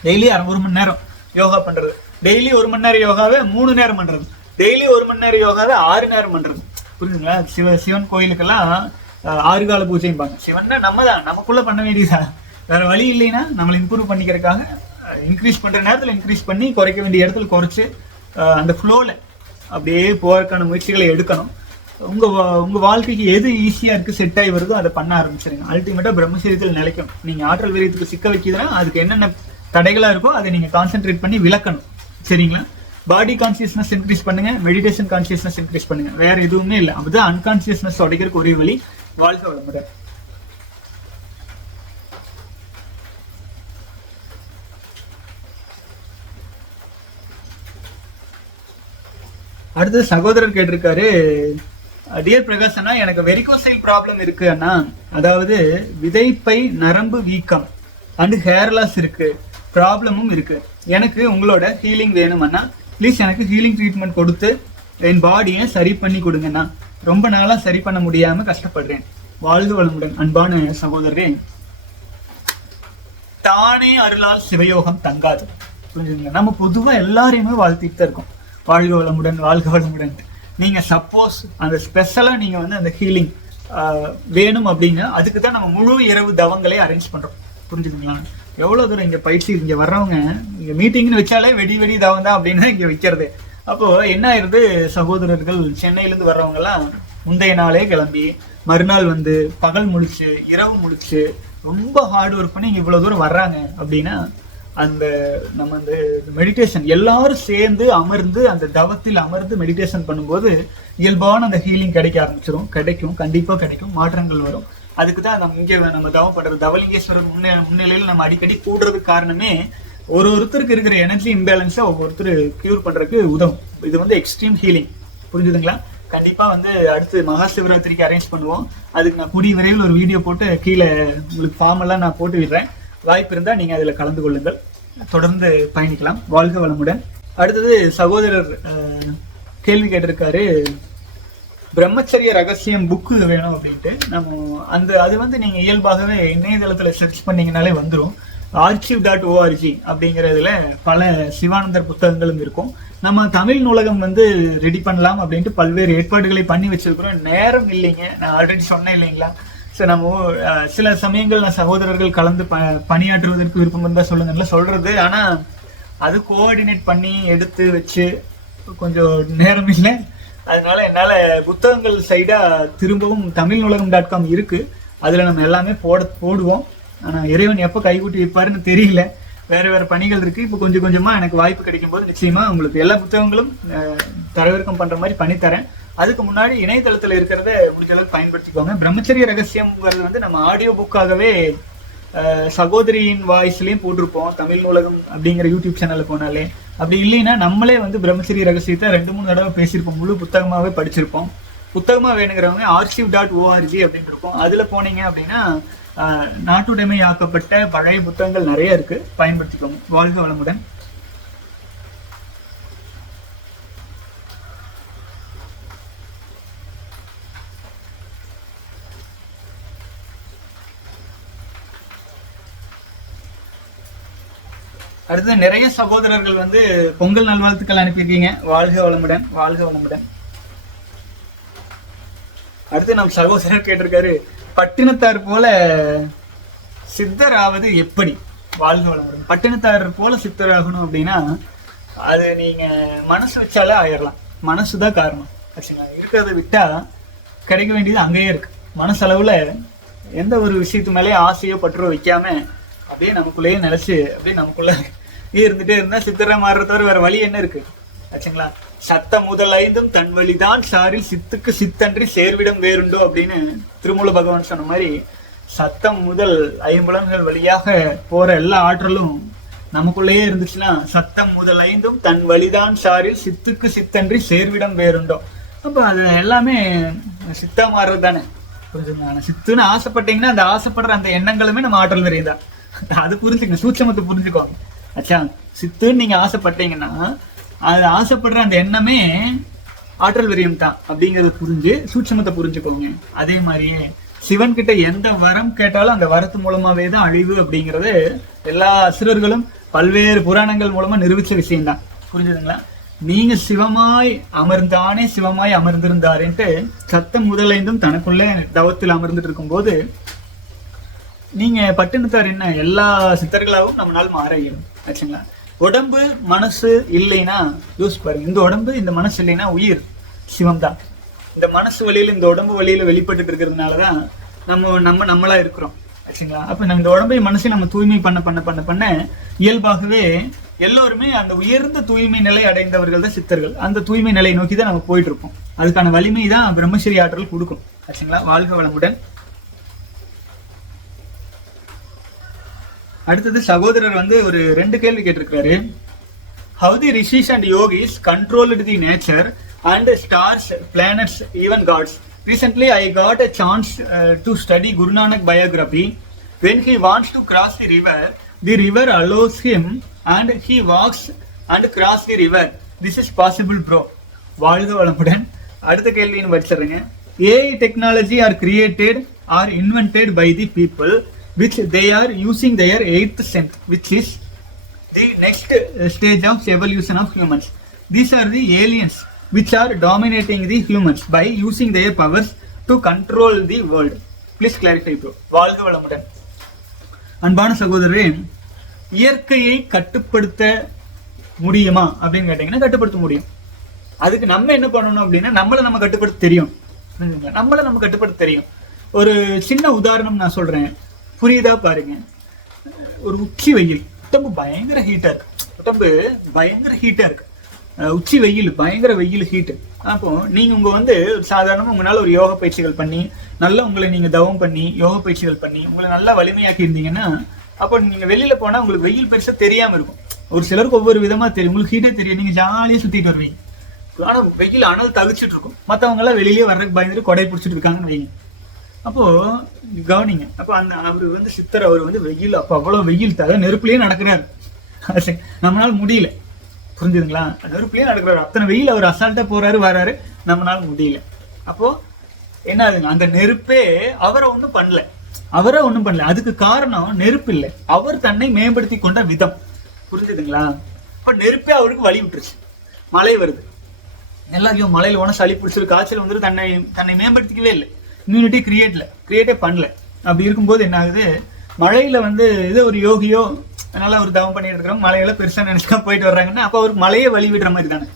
டெய்லி 1 மணி நேரம் யோகா பண்றது, டெய்லி 1 மணி நேரம் யோகாவை 3 நேரம் பண்றது, டெய்லி 1 மணி நேரம் யோகாவை 6 நேரம் பண்றது. புரியுதுங்களா? சிவன் கோயிலுக்கெல்லாம் 6 கால பூஜைப்பாங்க. சிவன்னா நம்ம தான் நமக்குள்ள பண்ண வேண்டியதா, வேற வழி இல்லைன்னா நம்மளை இம்ப்ரூவ் பண்ணிக்கிறதுக்காக இன்க்ரீஸ் பண்ற நேரத்தில் இன்க்ரீஸ் பண்ணி, குறைக்க வேண்டிய இடத்துல குறைச்சு அந்த ஃப்ளோவில் அப்படியே போறதுக்கான முயற்சிகளை எடுக்கணும். உங்க வாழ்க்கைக்கு எது ஈஸியா இருக்கு, செட் ஆகி வருதோ அதை பண்ண ஆரம்பிச்சிருங்க. அல்டிமேட்டா பிரம்மச்சரியத்தில் நிலைக்கும். நீங்க ஆற்றல் வீரியத்துக்கு சிக்க வைக்கிறதுனா அதுக்கு என்னென்ன தடைகளா இருக்கோ அதை நீங்க கான்சென்ட்ரேட் பண்ணி விளக்கணும். சரிங்களா? பாடி கான்சியஸ்னஸ் இன்க்ரீஸ் பண்ணுங்க, மெடிடேஷன் கான்சியஸ்னஸ் இன்க்ரீஸ் பண்ணுங்க. வேற எதுவுமே இல்லை. அப்படிதான் அன்கான்சியஸ்னஸ் உடைக்கிறதுக்கு ஒரே வழி. வாழ்க்கை வளமுடன். அடுத்து சகோதரர் கேட்டிருக்காரு, டியர் பிரகாஷ் அண்ணா, எனக்கு வெரிகோசைல் ப்ராப்ளம் இருக்கு அண்ணா. அதாவது விதைப்பை நரம்பு வீக்கம் அண்ட் ஹேர் லாஸ் இருக்கு, ப்ராப்ளமும் இருக்கு. எனக்கு உங்களோட ஹீலிங் வேணும் அண்ணா. ப்ளீஸ் எனக்கு ஹீலிங் ட்ரீட்மெண்ட் கொடுத்து என் பாடியை சரி பண்ணி கொடுங்கண்ணா. ரொம்ப நாளா சரி பண்ண முடியாம கஷ்டப்படுறேன். வாழ்க வளமுடன். அன்பான சகோதரரே, தானே அருளால் சிவயோகம் தங்காது. புரிஞ்சுங்க? நம்ம பொதுவா எல்லாரையுமே வாழ்த்திட்டு தான் இருக்கோம், வாழ்க வளமுடன் வாழ்க வளமுடன். நீங்க சப்போஸ் அந்த ஸ்பெஷலா நீங்க வந்து அந்த ஹீலிங் வேணும் அப்படின்னா அதுக்கு தான் நம்ம முழு இரவு தவங்களை அரேஞ்ச் பண்றோம். புரிஞ்சுதுங்களா? எவ்வளவு தூரம் இங்க பயிற்சி, இங்க வர்றவங்க இங்க மீட்டிங்னு வச்சாலே வெடி வெடி தவம் தான் அப்படின்னு இங்க வைக்கிறது. அப்போ என்ன ஆயிருது, சகோதரர்கள் சென்னையில இருந்து வர்றவங்க எல்லாம் முந்தைய நாளே கிளம்பி மறுநாள் வந்து பகல் முழிச்சு இரவு முழிச்சு ரொம்ப ஹார்ட் ஒர்க் பண்ணி இங்க இவ்வளவு தூரம் வர்றாங்க அப்படின்னா அந்த நம்ம அந்த மெடிடேஷன் எல்லாரும் சேர்ந்து அமர்ந்து அந்த தவத்தில் அமர்ந்து மெடிடேஷன் பண்ணும்போது இயல்பான அந்த ஹீலிங் கிடைக்க ஆரம்பிச்சிடும். கண்டிப்பா கிடைக்கும், மாற்றங்கள் வரும். அதுக்கு தான் நம்ம இங்கே நம்ம தவம் பண்றது. தவலிங்கேஸ்வரர் முன்னிலையில் நம்ம அடிக்கடி கூடுறதுக்கு காரணமே ஒருத்தருக்கு இருக்கிற எனர்ஜி இம்பேலன்ஸை ஒவ்வொருத்தர் கியூர் பண்றதுக்கு உதவும். இது வந்து எக்ஸ்ட்ரீம் ஹீலிங். புரிஞ்சுதுங்களா? கண்டிப்பா வந்து அடுத்து மகா சிவராத்திரிக்கு அரேஞ்ச் பண்ணுவோம். அதுக்கு நான் கூடிய விரைவில் ஒரு வீடியோ போட்டு கீழே உங்களுக்கு ஃபார்ம் எல்லாம் நான் போட்டு விடுறேன். வாய்ப்பு இருந்தா நீங்க அதுல கலந்து கொள்ளுங்கள். தொடர்ந்து பயணிக்கலாம். வாழ்க வளமுடன். அடுத்தது சகோதரர் கேள்வி கேட்டிருக்காரு, பிரம்மச்சரிய ரகசியம் புக்கு வேணும் அப்படின்ட்டு. நம்ம அது வந்து நீங்க இயல்பாகவே இணையதளத்துல சர்ச் பண்ணீங்கனாலே வந்துடும். archive.org அப்படிங்கிறதுல பல சிவானந்தர் புத்தகங்களும் இருக்கும். நம்ம தமிழ் நூலகம் வந்து ரெடி பண்ணலாம் அப்படின்ட்டு பல்வேறு ஏற்பாடுகளை பண்ணி வச்சிருக்கிறோம். நேரம் இல்லைங்க, நான் ஆல்ரெடி சொன்னேன் இல்லைங்களா. நம்ம சில சமயங்கள் நான் சகோதரர்கள் கலந்து பணியாற்றுவதற்கு விருப்பம் இருந்தா சொல்லுங்கல்ல சொல்றது. ஆனா அது கோஆர்டினேட் பண்ணி எடுத்து வச்சு கொஞ்சம் நேரம் இல்லை. அதனால என்னால புத்தகங்கள் சைடா திரும்பவும் தமிழ் நூலகம்.com இருக்கு, அதுல நம்ம எல்லாமே போடுவோம். ஆனா இறைவன் எப்ப கைகூட்டி வைப்பாருன்னு தெரியல. வேற பணிகள் இருக்கு. இப்போ கொஞ்சம் கொஞ்சமா எனக்கு வாய்ப்பு கிடைக்கும் போது நிச்சயமா உங்களுக்கு எல்லா புத்தகங்களும் தரவிறக்கம் பண்ற மாதிரி பண்ணித்தரேன். அதுக்கு முன்னாடி இணையதளத்துல இருக்கிறத முடிஞ்ச அளவுக்கு பயன்படுத்திக்கோங்க. பிரம்மச்சரிய ரகசியம்ங்கிறது வந்து நம்ம ஆடியோ புக்காகவே சகோதரியின் வாய்ஸ்லயும் போட்டிருப்போம். தமிழ் நூலகம் அப்படிங்கிற யூடியூப் சேனல்ல போனாலே, அப்படி இல்லைன்னா நம்மளே வந்து பிரம்மச்சரிய ரகசியத்தை 2-3 தடவை பேசியிருப்போம், முழு புத்தகமாவே படிச்சிருப்போம். புத்தகமா வேணுங்கிறவங்க archive.org அப்படின்னு இருக்கும். அதுல போனீங்க அப்படின்னா நாட்டுடைமையாக்கப்பட்ட பழைய புத்தகங்கள் நிறைய இருக்கு, பயன்படுத்திக்கோங்க. வாழ்க வளமுடன். அடுத்து நிறைய சகோதரர்கள் வந்து பொங்கல் நல்வாழ்த்துக்கள் அனுப்பியிருக்கீங்க. வாழ்க வளமுடன், வாழ்க வளமுடன். அடுத்து நம்ம சகோதரர் கேட்டிருக்காரு, பட்டினத்தார் போல சித்தர் ஆவது எப்படி? வாழ்க வளமுடன். பட்டினத்தார் போல சித்தர் ஆகணும் அப்படின்னா அது நீங்க மனசு வச்சாலே ஆயிடலாம். மனசுதான் காரணம். இருக்கிறத விட்டா கிடைக்க வேண்டியது அங்கேயே இருக்கு. மனசளவுல எந்த ஒரு விஷயத்து மேலே ஆசையோ பற்றோ வைக்காம அப்படியே நமக்குள்ளேயே நினைச்சு அப்படியே நமக்குள்ள இருந்துட்டே இருந்தா சித்தரா மாறுறதவரை வேற வழி என்ன இருக்கு? ஆச்சுங்களா? சத்த முதல் 5 தன் வழிதான் சாரில் சித்துக்கு சித்தன்றி சேர்விடம் வேறுண்டோ அப்படின்னு திருமூல பகவான் சொன்ன மாதிரி சத்தம் முதல் 5 புலன்கள் வழியாக போற எல்லா ஆற்றலும் நமக்குள்ளேயே இருந்துச்சுன்னா சத்தம் முதல் 5 தன் வழிதான் சாரில் சித்துக்கு சித்தன்றி சேர்விடம் வேறுண்டோ. அப்ப அது எல்லாமே சித்தா மாறுறது தானே. கொஞ்சம் சித்துன்னு ஆசைப்பட்டீங்கன்னா அந்த ஆசைப்படுற அந்த எண்ணங்களுமே நம்ம ஆற்றல் நிறையதான். அது புரிஞ்சுக்கங்க, சூட்சமத்தை புரிஞ்சுக்கோங்க. ஆச்சா, சித்துன்னு நீங்க ஆசைப்பட்டீங்கன்னா அது ஆசைப்படுற அந்த எண்ணமே ஆற்றல் விரியம் தான் அப்படிங்கறத புரிஞ்சு சூட்சமத்தை புரிஞ்சுக்கோங்க. அதே மாதிரியே சிவன் கிட்ட எந்த வரம் கேட்டாலும் அந்த வரத்து மூலமாவே தான் அழிவு அப்படிங்கறது எல்லா அசுரர்களும் பல்வேறு புராணங்கள் மூலமா நிரூபிச்ச விஷயம்தான். புரிஞ்சுதுங்களா? நீங்க சிவமாய் அமர்ந்தானே சிவமாய் அமர்ந்திருந்தாருன்ட்டு சத்தம் முதல் 5 தனக்குள்ளே தவத்தில் அமர்ந்துட்டு இருக்கும் போது நீங்க பட்டினத்தார் என்ன எல்லா சித்தர்களாகவும் நம்மளால் மாற இயலும். ஆச்சுங்களா. உடம்பு மனசு இல்லைன்னா யோசிச்சு பாருங்க, இந்த உடம்பு இந்த மனசு இல்லைன்னா உயிர் சிவம் தான். இந்த மனசு வழியில இந்த உடம்பு வழியில வெளிப்பட்டு இருக்கிறதுனாலதான் நம்மளா இருக்கிறோம் ஆச்சுங்களா. அப்ப நம்ம இந்த உடம்பை மனசை நம்ம தூய்மை பண்ண பண்ண பண்ண பண்ண இயல்பாகவே எல்லோருமே அந்த உயர்ந்த தூய்மை நிலை அடைந்தவர்கள் தான் சித்தர்கள். அந்த தூய்மை நிலையை நோக்கி தான் நம்ம போயிட்டு இருப்போம். அதுக்கான வலிமை தான் பிரம்மச்சரி ஆற்றல் கொடுக்கும் ஆச்சுங்களா. வாழ்க வளமுடன். அடுத்தது சகோதரர் வந்து ஒரு 2 கேள்வி கேட்டிருக்காரு. How the rishis and yogis controlled the nature and stars, planets, even gods. Recently, I got a chance to study Guru Nanak biography. When he wants to cross the river allows him and he walks and cross the river. This is possible, bro. வாழ்க வளமுடன். அடுத்த கேள்வின்னு படிச்சிடுறேங்க. AI technology are created or invented by the people which they are using their 8th sense, which is the next stage of evolution of humans. These are the aliens which are dominating the humans by using their powers to control the world. Please clarify, bro. வாழ்க வளமுடன். அன்பான சகோதரரே, இயற்கையை கட்டுப்படுத்த முடியுமா அப்படின்னு கேட்டீங்கன்னா கட்டுப்படுத்த முடியும். அதுக்கு நம்ம என்ன பண்ணணும் அப்படின்னா நம்ம கட்டுப்படுத்த தெரியும். நம்மள நம்ம கட்டுப்படுத்த தெரியும். ஒரு சின்ன உதாரணம் நான் சொல்றேன், புரியுதா பாருங்க. ஒரு உச்சி வெயில், உடம்பு பயங்கர ஹீட்டா இருக்கு. உச்சி வெயில், பயங்கர வெயில், ஹீட்டு. அப்போ நீங்க வந்து சாதாரணமா உங்களால ஒரு யோக பயிற்சிகள் பண்ணி நல்லா உங்களை நீங்க தவம் பண்ணி யோக பயிற்சிகள் பண்ணி உங்களை நல்லா வலிமையாக்கி இருந்தீங்கன்னா அப்போ நீங்க வெளியில போனா உங்களுக்கு வெயில் பெருசா தெரியாம இருக்கும். ஒரு சிலருக்கு ஒவ்வொரு விதமா தெரியும். உங்களுக்கு ஹீட்டே தெரியும், நீங்க ஜாலியா சுத்திட்டு வருவீங்க. ஆனா வெயில் அனல் தவிச்சிட்டு இருக்கும். மற்றவங்க எல்லாம் வெளியிலேயே வர்றதுக்கு பயந்துட்டு கொடை பிடிச்சிட்டு இருக்காங்கன்னு வைங்க. அப்போ கவனிங்க. அப்போ அவரு வந்து சித்தர், அவர் வந்து வெயில், அப்போ அவ்வளவு வெயில் நெருப்புலயே நடக்கிறாரு. நம்மளால முடியல, புரிஞ்சுதுங்களா? நெருப்புலயே நடக்கிறாரு, அத்தனை வெயில் அவர் அசால்ட்டா போறாரு வராரு, நம்மளால முடியல. அப்போ என்ன ஆகுதுங்க, அந்த நெருப்பே அவரை ஒன்றும் பண்ணல. அதுக்கு காரணம் நெருப்பு இல்லை, அவர் தன்னை மேம்படுத்தி கொண்ட விதம். புரிஞ்சுதுங்களா? அப்ப நெருப்பே அவருக்கு வழி விட்டுருச்சு. மழை வருது, எல்லாத்தையும் மழையில போனா சளி பிடிச்சிருக்கு, காய்ச்சல் வந்துட்டு தன்னை மேம்படுத்திக்கவே இல்லை, இம்யூனிட்டி கிரியேட்டே பண்ணல. அப்படி இருக்கும்போது என்ன ஆகுது, மழையில வந்து ஏதோ ஒரு யோகியோ அதனால ஒரு தவம் பண்ணிட்டு இருக்கிறவங்க மழையில பெருசா நினைச்சுக்கா போயிட்டு வர்றாங்கன்னா அப்ப அவருக்கு மழையே வழி விடுற மாதிரி தானே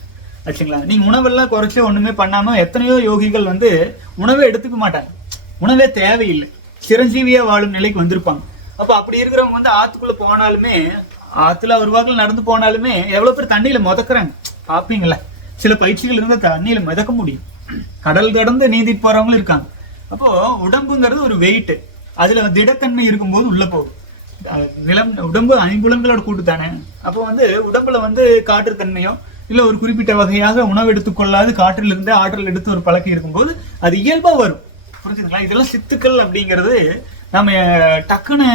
ஆச்சுங்களா. நீங்க உணவெல்லாம் குறைச்சி ஒண்ணுமே பண்ணாம எத்தனையோ யோகிகள் வந்து உணவே எடுத்துக்க மாட்டாங்க, உணவே தேவையில்லை, சிரஞ்சீவியா வாழும் நிலைக்கு வந்திருப்பாங்க. அப்ப அப்படி இருக்கிறவங்க வந்து ஆத்துக்குள்ள போனாலுமே, ஆத்துல ஒரு வாக்கில் நடந்து போனாலுமே எவ்வளவு பேர் தண்ணியில முதக்குறாங்க பாப்பீங்களா? சில பயிற்சிகள் இருந்தா தண்ணியில மிதக்க முடியும், கடல் கடந்து நீந்திட்டு போறவங்களும் இருக்காங்க. அப்போ உடம்புங்கிறது ஒரு வெயிட், அதுல திடத்தன்மை இருக்கும்போது உள்ள போகும். உடம்பு 5 புலன்களோட கூட்டு தானே. அப்போ வந்து உடம்புல வந்து காற்று தன்மையோ இல்ல ஒரு குறிப்பிட்ட வகையாக உணவு எடுத்துக்கொள்ளாது காற்றில் இருந்து ஆற்றல் எடுத்து ஒரு பழக்கம் இருக்கும்போது அது இயல்பா வரும். புரிஞ்சுங்களா? இதெல்லாம் சித்துக்கள் அப்படிங்கிறது நம்ம டக்குன்னு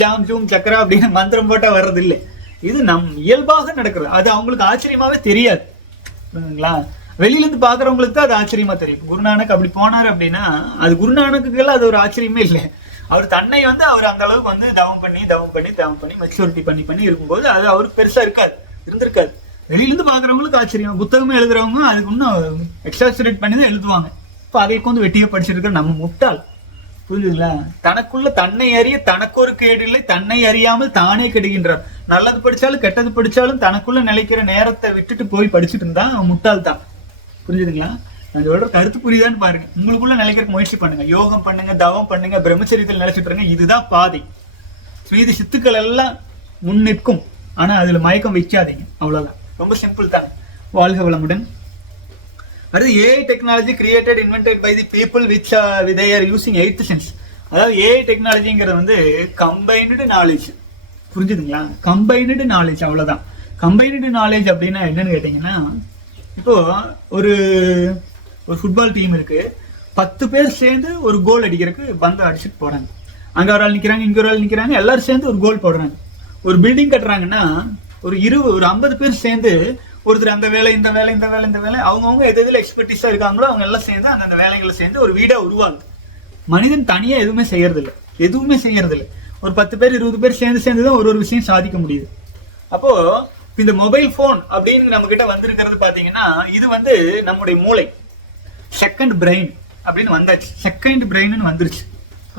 ஜாம் ஜூம் சக்கரா அப்படின்னு மந்திரம் போட்டா வர்றது இல்லை, இது இயல்பாக நடக்கிறது. அது அவங்களுக்கு ஆச்சரியமாவே தெரியாது. புரியுதுங்களா? வெளியில இருந்து பாக்குறவங்களுக்கு தான் அது ஆச்சரியமா தெரியும். குருநானக் அப்படி போனாரு அப்படின்னா அது குருநானக்குலாம் அது ஒரு ஆச்சரியமே இல்லை. அவர் தன்னை வந்து அவர் அந்த அளவுக்கு வந்து தவம் பண்ணி மெச்சூரிட்டி பண்ணி இருக்கும்போது அது அவருக்கு பெருசா இருந்திருக்காது. வெளியில இருந்து பாக்குறவங்களுக்கு ஆச்சரியம். புத்தகமே எழுதுறவங்க அதுக்கு இன்னும் எக்ஸாஜரேட் பண்ணி தான் எழுதுவாங்க. இப்போ அதை வந்து வெட்டியா படிச்சிருக்க நம்ம முட்டாள். புரிஞ்சுங்களா? தனக்குள்ள தன்னை அறிய தனக்கு ஒரு கேடு இல்லை, தன்னை அறியாமல் தானே கெடுகின்றார். நல்லது படிச்சாலும் கெட்டது படிச்சாலும் தனக்குள்ள நிலைக்கிற நேரத்தை விட்டுட்டு போய் படிச்சுட்டு இருந்தா முட்டாள் தான். புரிஞ்சுதுங்களா? நான் சொல்ற கருத்து புரியுதான்னு பாருங்க. உங்களுக்குள்ள நிலைக்கிற முயற்சி பண்ணுங்க, யோகம் பண்ணுங்க, தவம் பண்ணுங்க, பிரம்மச்சரியத்தில் நிலைச்சிட்டு இருங்க. இதுதான் பாதை. மீதி சித்துக்கள் எல்லாம் முன் நிற்கும், ஆனா அதுல மயக்கம் வைக்காதீங்க, அவ்வளவுதான். ரொம்ப சிம்பிள் தானே. வாழ்க வளமுடன். அடுத்து AI technology created invented by the people which they are using 8th sense. அதாவது AI டெக்னாலஜிங்கிறது வந்து கம்பைன்டு நாலேஜ். புரிஞ்சுதுங்களா? கம்பைன்டு நாலேஜ், அவ்வளவுதான். கம்பைன்டு நாலேஜ் அப்படின்னா என்னன்னு கேட்டீங்கன்னா, இப்போ ஒரு ஃபுட்பால் டீம் இருக்கு, 10 பேர் சேர்ந்து ஒரு கோல் அடிக்கிறதுக்கு பந்து அடிச்சுட்டு போறாங்க. அங்க ஒரு ஆள் நிக்கிறாங்க, இங்க ஒரு ஆள் நிக்கிறாங்க, எல்லாரும் சேர்ந்து ஒரு கோல் போடுறாங்க. ஒரு பில்டிங் கட்டுறாங்கன்னா ஒரு 50 பேர் சேர்ந்து ஒருத்தர் அந்த வேலை இந்த வேலை அவங்கவுங்க எதுல எக்ஸ்பர்டீஸா இருக்காங்களோ அவங்க எல்லாம் சேர்ந்து அந்த வேலைகளை சேர்ந்து ஒரு வீடா உருவாங்க. மனிதன் தனியா எதுவுமே செய்யறது இல்லை. ஒரு 10 பேர் 20 பேர் சேர்ந்துதான் ஒரு விஷயம் சாதிக்க முடியுது. அப்போ இந்த மொபைல் போன் அப்படின்னு நம்ம கிட்ட வந்திருக்கிறது பாத்தீங்கன்னா இது வந்து நம்முடைய மூளை, செகண்ட் பிரெயின் அப்படின்னு வந்தாச்சு, செகண்ட் பிரெயின் வந்துருச்சு.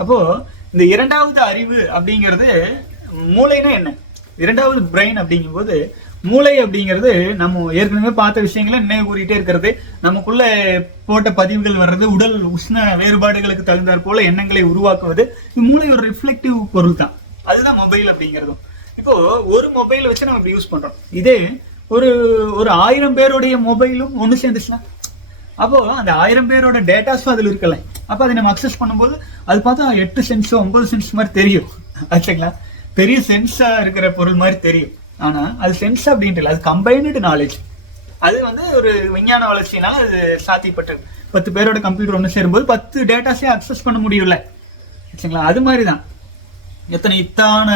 அப்போ இந்த 2வது அறிவு அப்படிங்கிறது மூளைனா என்ன? இரண்டாவது பிரெயின் அப்படிங்கும்போது மூளை அப்படிங்கிறது நம்ம ஏற்கனவே பார்த்த விஷயங்களை நினைவு கூறிட்டே இருக்கிறது, நமக்குள்ள போட்ட பதிவுகள் வர்றது, உடல் உஷ்ண வேறுபாடுகளுக்கு தகுந்தாற் போல எண்ணங்களை உருவாக்குவது. மூளை ஒரு ரிஃப்ளெக்டிவ் பொருள் தான், அதுதான் மொபைல் அப்படிங்கிறதும். இப்போ ஒரு மொபைல் வச்சு நம்ம இப்படி யூஸ் பண்றோம், இதே ஒரு 1000 பேருடைய மொபைலும் ஒன்று சேர்ந்துச்சுன்னா அப்போ அந்த 1000 பேரோட டேட்டாஸும் அதில் இருக்கல. அப்போ அதை நம்ம அக்சஸ் பண்ணும்போது அது பார்த்தா 8 சென்ஸோ 9 சென்ஸ் மாதிரி தெரியும் ஆச்சுங்களா, பெரிய சென்ஸா இருக்கிற பொருள் மாதிரி தெரியும். ஆனா அது சென்ஸ் அப்படின்ட்டு இல்லை, அது கம்பைன்டு நாலேஜ். அது ஒரு விஞ்ஞான வளர்ச்சியினால அது சாத்தியப்பட்டது. 10 பேரோட கம்ப்யூட்டர் ஒன்று சேரும்போது 10 டேட்டாஸே அக்சஸ் பண்ண முடியல ஆச்சுங்களா. அது மாதிரி தான் இத்தான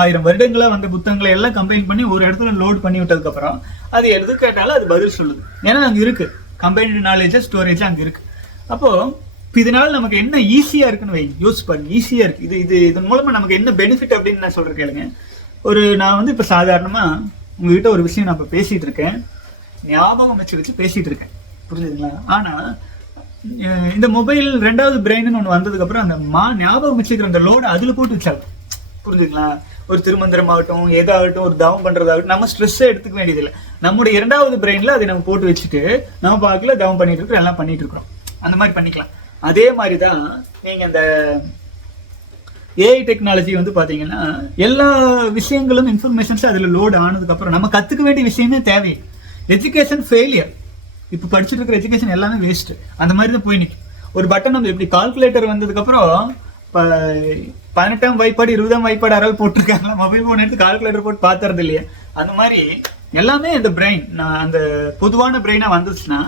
1000 வருடங்களா வந்த புத்தகங்களை எல்லாம் கம்பைன் பண்ணி ஒரு இடத்துல லோட் பண்ணி விட்டதுக்கு அப்புறம் அது எது கேட்டாலும் அது பதில் சொல்லுது. ஏன்னா அங்க இருக்கு கம்பைன்டு நாலேஜ், ஸ்டோரேஜ் அங்க இருக்கு. அப்போ இதனால நமக்கு என்ன ஈஸியா இருக்குன்னு யோசிச்சு பாருங்க. ஈஸியா இருக்கு. இதன் மூலமா நமக்கு என்ன பெனிஃபிட் அப்படின்னு நான் சொல்றேன் கேளுங்க. நான் இப்ப சாதாரணமா உங்ககிட்ட ஒரு விஷயம் நான் இப்ப பேசிட்டு இருக்கேன், ஞாபகம் வச்சு பேசிட்டு இருக்கேன், புரிஞ்சுதுங்களா. ஆனா இந்த மொபைல் ரெண்டாவது பிரெயின் ஒன்று வந்ததுக்கு அப்புறம் அந்த ஞாபகம் வச்சுக்கிற அந்த லோடு அதுல போட்டு வச்சாங்க, புரிஞ்சுங்களா. ஒரு திருமந்திரம் ஆகட்டும், ஏதாகட்டும், ஒரு தவம் பண்றதாகட்டும், நம்ம ஸ்ட்ரெஸ்ஸை எடுத்துக்க வேண்டியதில்லை. நம்முடைய இரண்டாவது பிரெயின்ல அதை நம்ம போட்டு வச்சுட்டு நம்ம பார்க்கல தவம் பண்ணிட்டு இருக்கிறோம், எல்லாம் பண்ணிட்டு இருக்கிறோம், அந்த மாதிரி பண்ணிக்கலாம். அதே மாதிரிதான் நீங்க இந்த ஏஐ டெக்னாலஜி பாத்தீங்கன்னா எல்லா விஷயங்களும் இன்ஃபர்மேஷன்ஸ் அதுல லோடு ஆனதுக்கு அப்புறம் நம்ம கத்துக்க வேண்டிய விஷயமே தேவை. Education failure. இப்ப படிச்சுட்டு இருக்கிற எஜுகேஷன் எல்லாமே வேஸ்ட். அந்த மாதிரி தான் போய் நிற்கும். ஒரு பட்டன் நம்ம எப்படி கால்குலேட்டர் வந்ததுக்கு அப்புறம் 18ஆம் வாய்ப்பாடு 20ஆம் வாய்ப்பாடு யாராவது போட்டிருக்காங்களா? மொபைல் போன் எடுத்து கால்குலேட்டர் போட்டு பாத்துறது இல்லையா? அந்த மாதிரி எல்லாமே இந்த பிரெயின், அந்த பொதுவான பிரெயினா வந்துச்சுன்னா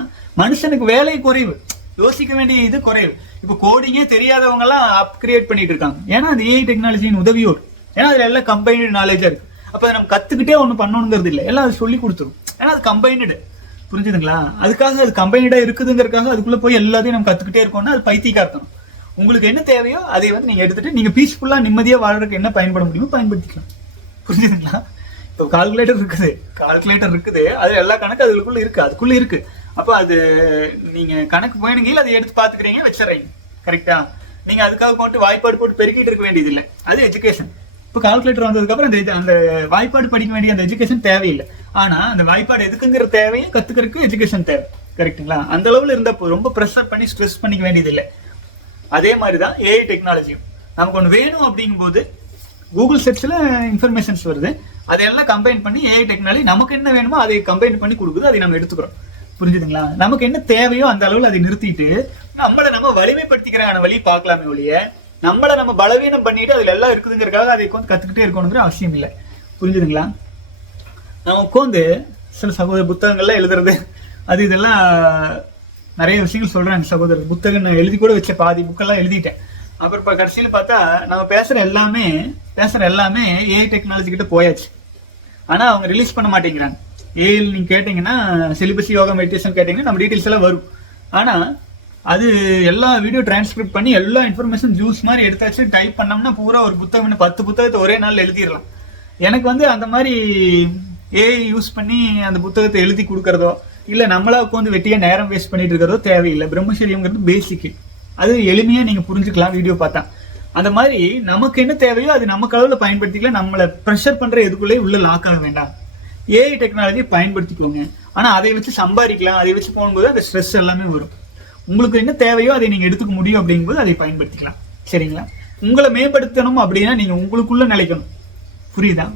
மனுஷனுக்கு வேலை குறைவு, யோசிக்க வேண்டிய இது குறைவு. இப்போ கோடிங்கே தெரியாதவங்க எல்லாம் அப்கிரேட் பண்ணிட்டு இருக்காங்க. ஏன்னா அந்த ஏஐ டெக்னாலஜியின் உதவியோடு. ஏன்னா அதுல எல்லாம் கம்பைன்டு நாலேஜா இருக்கு. அப்ப நம்ம கத்துக்கிட்டே ஒண்ணு பண்ணணுங்கிறது இல்லை, எல்லாம் அது சொல்லி கொடுத்துரும். ஏன்னா அது கம்பைன்டு, புரிஞ்சுதுங்களா. அதுக்காக அது கம்பைன்டா இருக்குதுங்கிறதுக்காக அதுக்குள்ள போய் எல்லாத்தையும் நம்ம கத்துக்கிட்டே இருக்கோம்னா அது பைத்தியக்காரத்தனம். உங்களுக்கு என்ன தேவையோ அதை நீங்க எடுத்துட்டு நீங்க பீஸ்ஃபுல்லா நிம்மதியா வாழ்றதுக்கு என்ன பயன்பட முடியுமோ பயன்படுத்திக்கலாம், புரிஞ்சுதுங்களா. இப்போ கால்குலேட்டர் இருக்குது, அது எல்லா கணக்கு அதுக்குள்ள இருக்கு. அப்ப அது நீங்க கணக்கு போயிடுங்க, அதை எடுத்து பாத்துக்கிறீங்க, வச்சிடறீங்க, கரெக்டா. நீங்க அதுக்காக போட்டு வாய்ப்பாடு போட்டு பெருக்கிட்டு இருக்க வேண்டியது இல்லை. அது எஜுகேஷன். இப்போ கால்குலேட்டர் வந்ததுக்கு அப்புறம் அந்த வாய்ப்பாடு படிக்க வேண்டிய அந்த எஜுகேஷன் தேவையில்லை. ஆனா அந்த வாய்ப்பாடு எதுக்குங்கிற தேவையும் கத்துக்கிறதுக்கு எஜுகேஷன் தேவை, கரெக்டுங்களா. அந்த அளவுல இருந்தா ரொம்ப ப்ரெஷர் பண்ணி ஸ்ட்ரெஸ் பண்ணிக்க வேண்டியது இல்லை. அதே மாதிரிதான் ஏஐ டெக்னாலஜியும். நமக்கு ஒன்று வேணும் அப்படிங்கும் போது கூகுள் சர்ச்ல இன்ஃபர்மேஷன்ஸ் வருது, அதையெல்லாம் கம்பைன் பண்ணி ஏஐ டெக்னாலஜி நமக்கு என்ன வேணுமோ அதை கம்பைன் பண்ணி கொடுக்குது, அதை நம்ம எடுத்துக்கிறோம், புரிஞ்சுதுங்களா. நமக்கு என்ன தேவையோ அந்த அளவுல அதை நிறுத்திட்டு நம்ம வலிமைப்படுத்திக்கிறான வழி பார்க்கலாமே ஒழிய நம்மளை நம்ம பலவீனம் பண்ணிட்டு அதுல எல்லாம் இருக்குதுங்கிறதுக்காக அதை கத்துக்கிட்டே இருக்கணுங்கிற அவசியம் இல்லை, புரிஞ்சுதுங்களா. நம்ம உட்காந்து சில சகோதர புத்தகங்கள்லாம் எழுதுறது இதெல்லாம் நிறைய விஷயங்கள் சொல்றாங்க சகோதரர். புத்தகம் நான் எழுதி கூட வச்ச பாதி புக்கெல்லாம் எழுதிட்டேன். அப்புறம் கடைசியில் பார்த்தா நம்ம பேசுற எல்லாமே ஏஐ டெக்னாலஜி கிட்ட போயாச்சு. ஆனா அவங்க ரிலீஸ் பண்ண மாட்டேங்கிறாங்க. ஏஐ நீங்க கேட்டீங்கன்னா சிலிபஸ் யோகா மெடிடேஷன் கேட்டீங்கன்னா நம்ம டீட்டெயில்ஸ் எல்லாம் வரும். ஆனா அது எல்லா வீடியோ டிரான்ஸ்கிரிப்ட் பண்ணி எல்லா இன்ஃபர்மேஷன் ஜூஸ் மாதிரி எடுத்தாச்சு. டைப் பண்ணோம்னா பூரா ஒரு புத்தகம் 10 புத்தகத்தை ஒரே நாள் எழுதிடலாம். எனக்கு அந்த மாதிரி ஏஐ யூஸ் பண்ணி அந்த புத்தகத்தை எழுதி கொடுக்கறதோ இல்ல நம்மளா உட்காந்து வெட்டியா நேரம் வேஸ்ட் பண்ணிட்டு இருக்கிறதோ தேவையில்லை. பிரம்மச்சரியம்ங்கிறது பேசிக்கு, அது எளிமையா நீங்க புரிஞ்சுக்கலாம் வீடியோ பார்த்தா. அந்த மாதிரி நமக்கு என்ன தேவையோ அது நமக்கு அளவுல பயன்படுத்திக்கலாம். நம்மளை ப்ரெஷர் பண்ற எதுக்குள்ளே உள்ள லாக் ஆக வேண்டாம். ஏஐ டெக்னாலஜியை பயன்படுத்திக்கோங்க. ஆனா அதை வச்சு சம்பாதிக்கலாம், அதை வச்சு போகும்போது அந்த ஸ்ட்ரெஸ் எல்லாமே வரும். உங்களுக்கு என்ன தேவையோ அதை நீங்க எடுத்துக்க முடியும் அப்படிங்கும்போது அதை பயன்படுத்திக்கலாம், சரிங்களா. உங்களை மேம்படுத்தணும் அப்படின்னா நீங்க உங்களுக்குள்ள நிலைக்கணும், புரியுதா.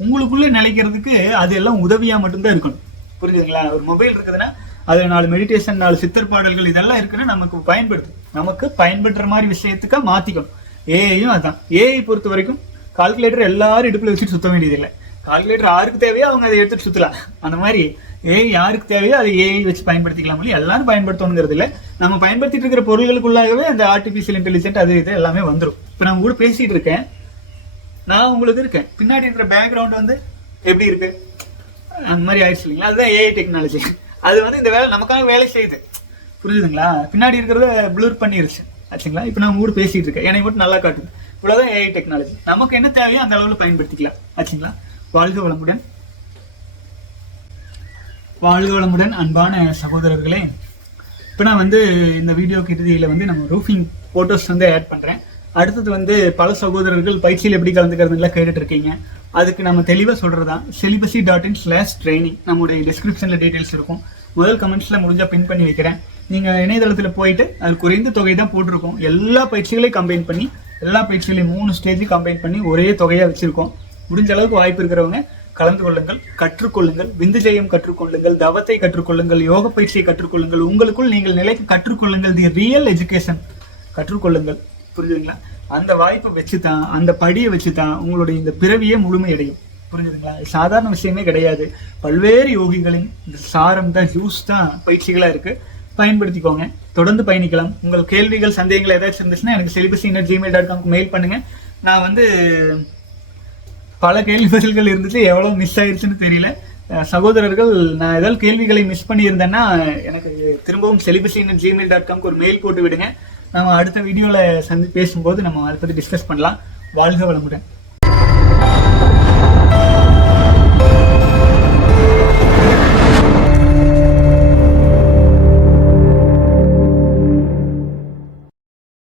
உங்களுக்குள்ள நிலைக்கிறதுக்கு அது எல்லாம் உதவியா மட்டும்தான் இருக்கணும், புரிஞ்சுதுங்களா. ஒரு மொபைல் இருக்குதுன்னா அது 4 மெடிடேஷன் 4 சித்தர் பாடல்கள் இதெல்லாம் இருக்குன்னா நமக்கு பயன்படுற மாதிரி விஷயத்துக்கா மாத்திக்கணும். ஏஐயும் அதான். ஏஐ பொறுத்த வரைக்கும் கால்குலேட்டர் எல்லாரும் இடுப்புல வச்சுட்டு சுத்த வேண்டியதில்லை. கால்குலேட்டர் யாருக்கு தேவையோ அவங்க அதை எடுத்துட்டு சுத்தலாம். அந்த மாதிரி ஏஐ யாருக்கு தேவையோ அதை ஏஐ வச்சு பயன்படுத்திக்கலாம், எல்லாரும் பயன்படுத்தணுங்கிறது இல்லை. நம்ம பயன்படுத்திட்டு இருக்கிற பொருள்களுக்குள்ளாகவே அந்த ஆர்டிபிஷியல் இன்டெலிஜென்ட் அது இது எல்லாமே வந்துடும். இப்போ நான் கூட பேசிட்டு இருக்கேன், நான் உங்களுக்கு இருக்கேன், பின்னாடி இருக்கிற பேக்ரவுண்ட் எப்படி இருக்கு அந்த மாதிரி ஆயிடுச்சு இல்லைங்களா. அதுதான் ஏஐ டெக்னாலஜி. அது இந்த வேலை நமக்காக வேலை செய்யுது, புரிஞ்சுதுங்களா. பின்னாடி இருக்கிறத ப்ளூர் பண்ணிருச்சு ஆச்சுங்களா. இப்போ நான் கூட பேசிட்டு இருக்கேன், எனக்கு மட்டும் நல்லா காட்டுது. இவ்வளவுதான் ஏஐ டெக்னாலஜி. நமக்கு என்ன தேவையோ அந்த அளவுல பயன்படுத்திக்கலாம் ஆச்சுங்களா. வாழ்க வளமுடன் அன்பான சகோதரர்களே. இப்போ நான் இந்த வீடியோக்கு இறுதியில் நம்ம ரூஃபிங் போட்டோஸ் ஆட் பண்றேன். அடுத்தது பல சகோதரர்கள் பயிற்சியில் எப்படி கலந்துக்கிறதுலாம் கேட்டுட்டு இருக்கீங்க. அதுக்கு நம்ம தெளிவாக சொல்கிறது தான் celibacy.in/training. நம்முடைய டிஸ்கிரிப்ஷனில் டீட்டெயில்ஸ் இருக்கும். முதல் கமெண்ட்ஸில் முடிஞ்சால் பின் பண்ணி வைக்கிறேன். நீங்கள் இணையதளத்தில் போயிட்டு அது குறைந்த தொகை தான் போட்டிருக்கோம். எல்லா பயிற்சிகளையும் கம்பைன் பண்ணி, எல்லா பயிற்சிகளையும் 3 ஸ்டேஜ் கம்பைன் பண்ணி ஒரே தொகையாக வச்சுருக்கோம். முடிஞ்ச அளவுக்கு வாய்ப்பு இருக்கிறவங்க கலந்து கொள்ளுங்கள், கற்றுக்கொள்ளுங்கள், விந்து ஜெயம் கற்றுக்கொள்ளுங்கள், தவத்தை கற்றுக்கொள்ளுங்கள், யோக பயிற்சியை கற்றுக்கொள்ளுங்கள், உங்களுக்குள் நீங்கள் நிலைக்கு கற்றுக்கொள்ளுங்கள், தி ரியல் எஜுகேஷன் கற்றுக்கொள்ளுங்கள். புரிஞ்சுதுங்களா? அந்த வாய்ப்பை வச்சு தான், அந்த படியை வச்சு தான் உங்களுடைய இந்த பிறவியே முழுமையடையும். புரிஞ்சுதுங்களா? சாதாரண விஷயமே கிடையாது. பல்வேறு யோகிகளின் இந்த சாரம் தான், ஜூஸ் தான் பயிற்சிகளாக இருக்குது. பயன்படுத்திக்கோங்க. தொடர்ந்து பயணிக்கலாம். உங்கள் கேள்விகள், சந்தேகங்கள் ஏதாச்சும் இருந்துச்சுன்னா எனக்கு celibacy@gmail.com மெயில் பண்ணுங்கள். நான் வந்து பல கேள்வி பதில்கள் இருந்துச்சு, எவ்வளோ மிஸ் ஆயிடுச்சுன்னு தெரியல. சகோதரர்கள், நான் ஏதாவது கேள்விகளை மிஸ் பண்ணியிருந்தேன்னா எனக்கு திரும்பவும் celibacy@gmail.com ஒரு மெயில் போட்டு விடுங்க. நம்ம அடுத்த வீடியோவில் பேசும்போது நம்ம அதை பற்றி டிஸ்கஸ் பண்ணலாம். வாழ்க வளமுடன்.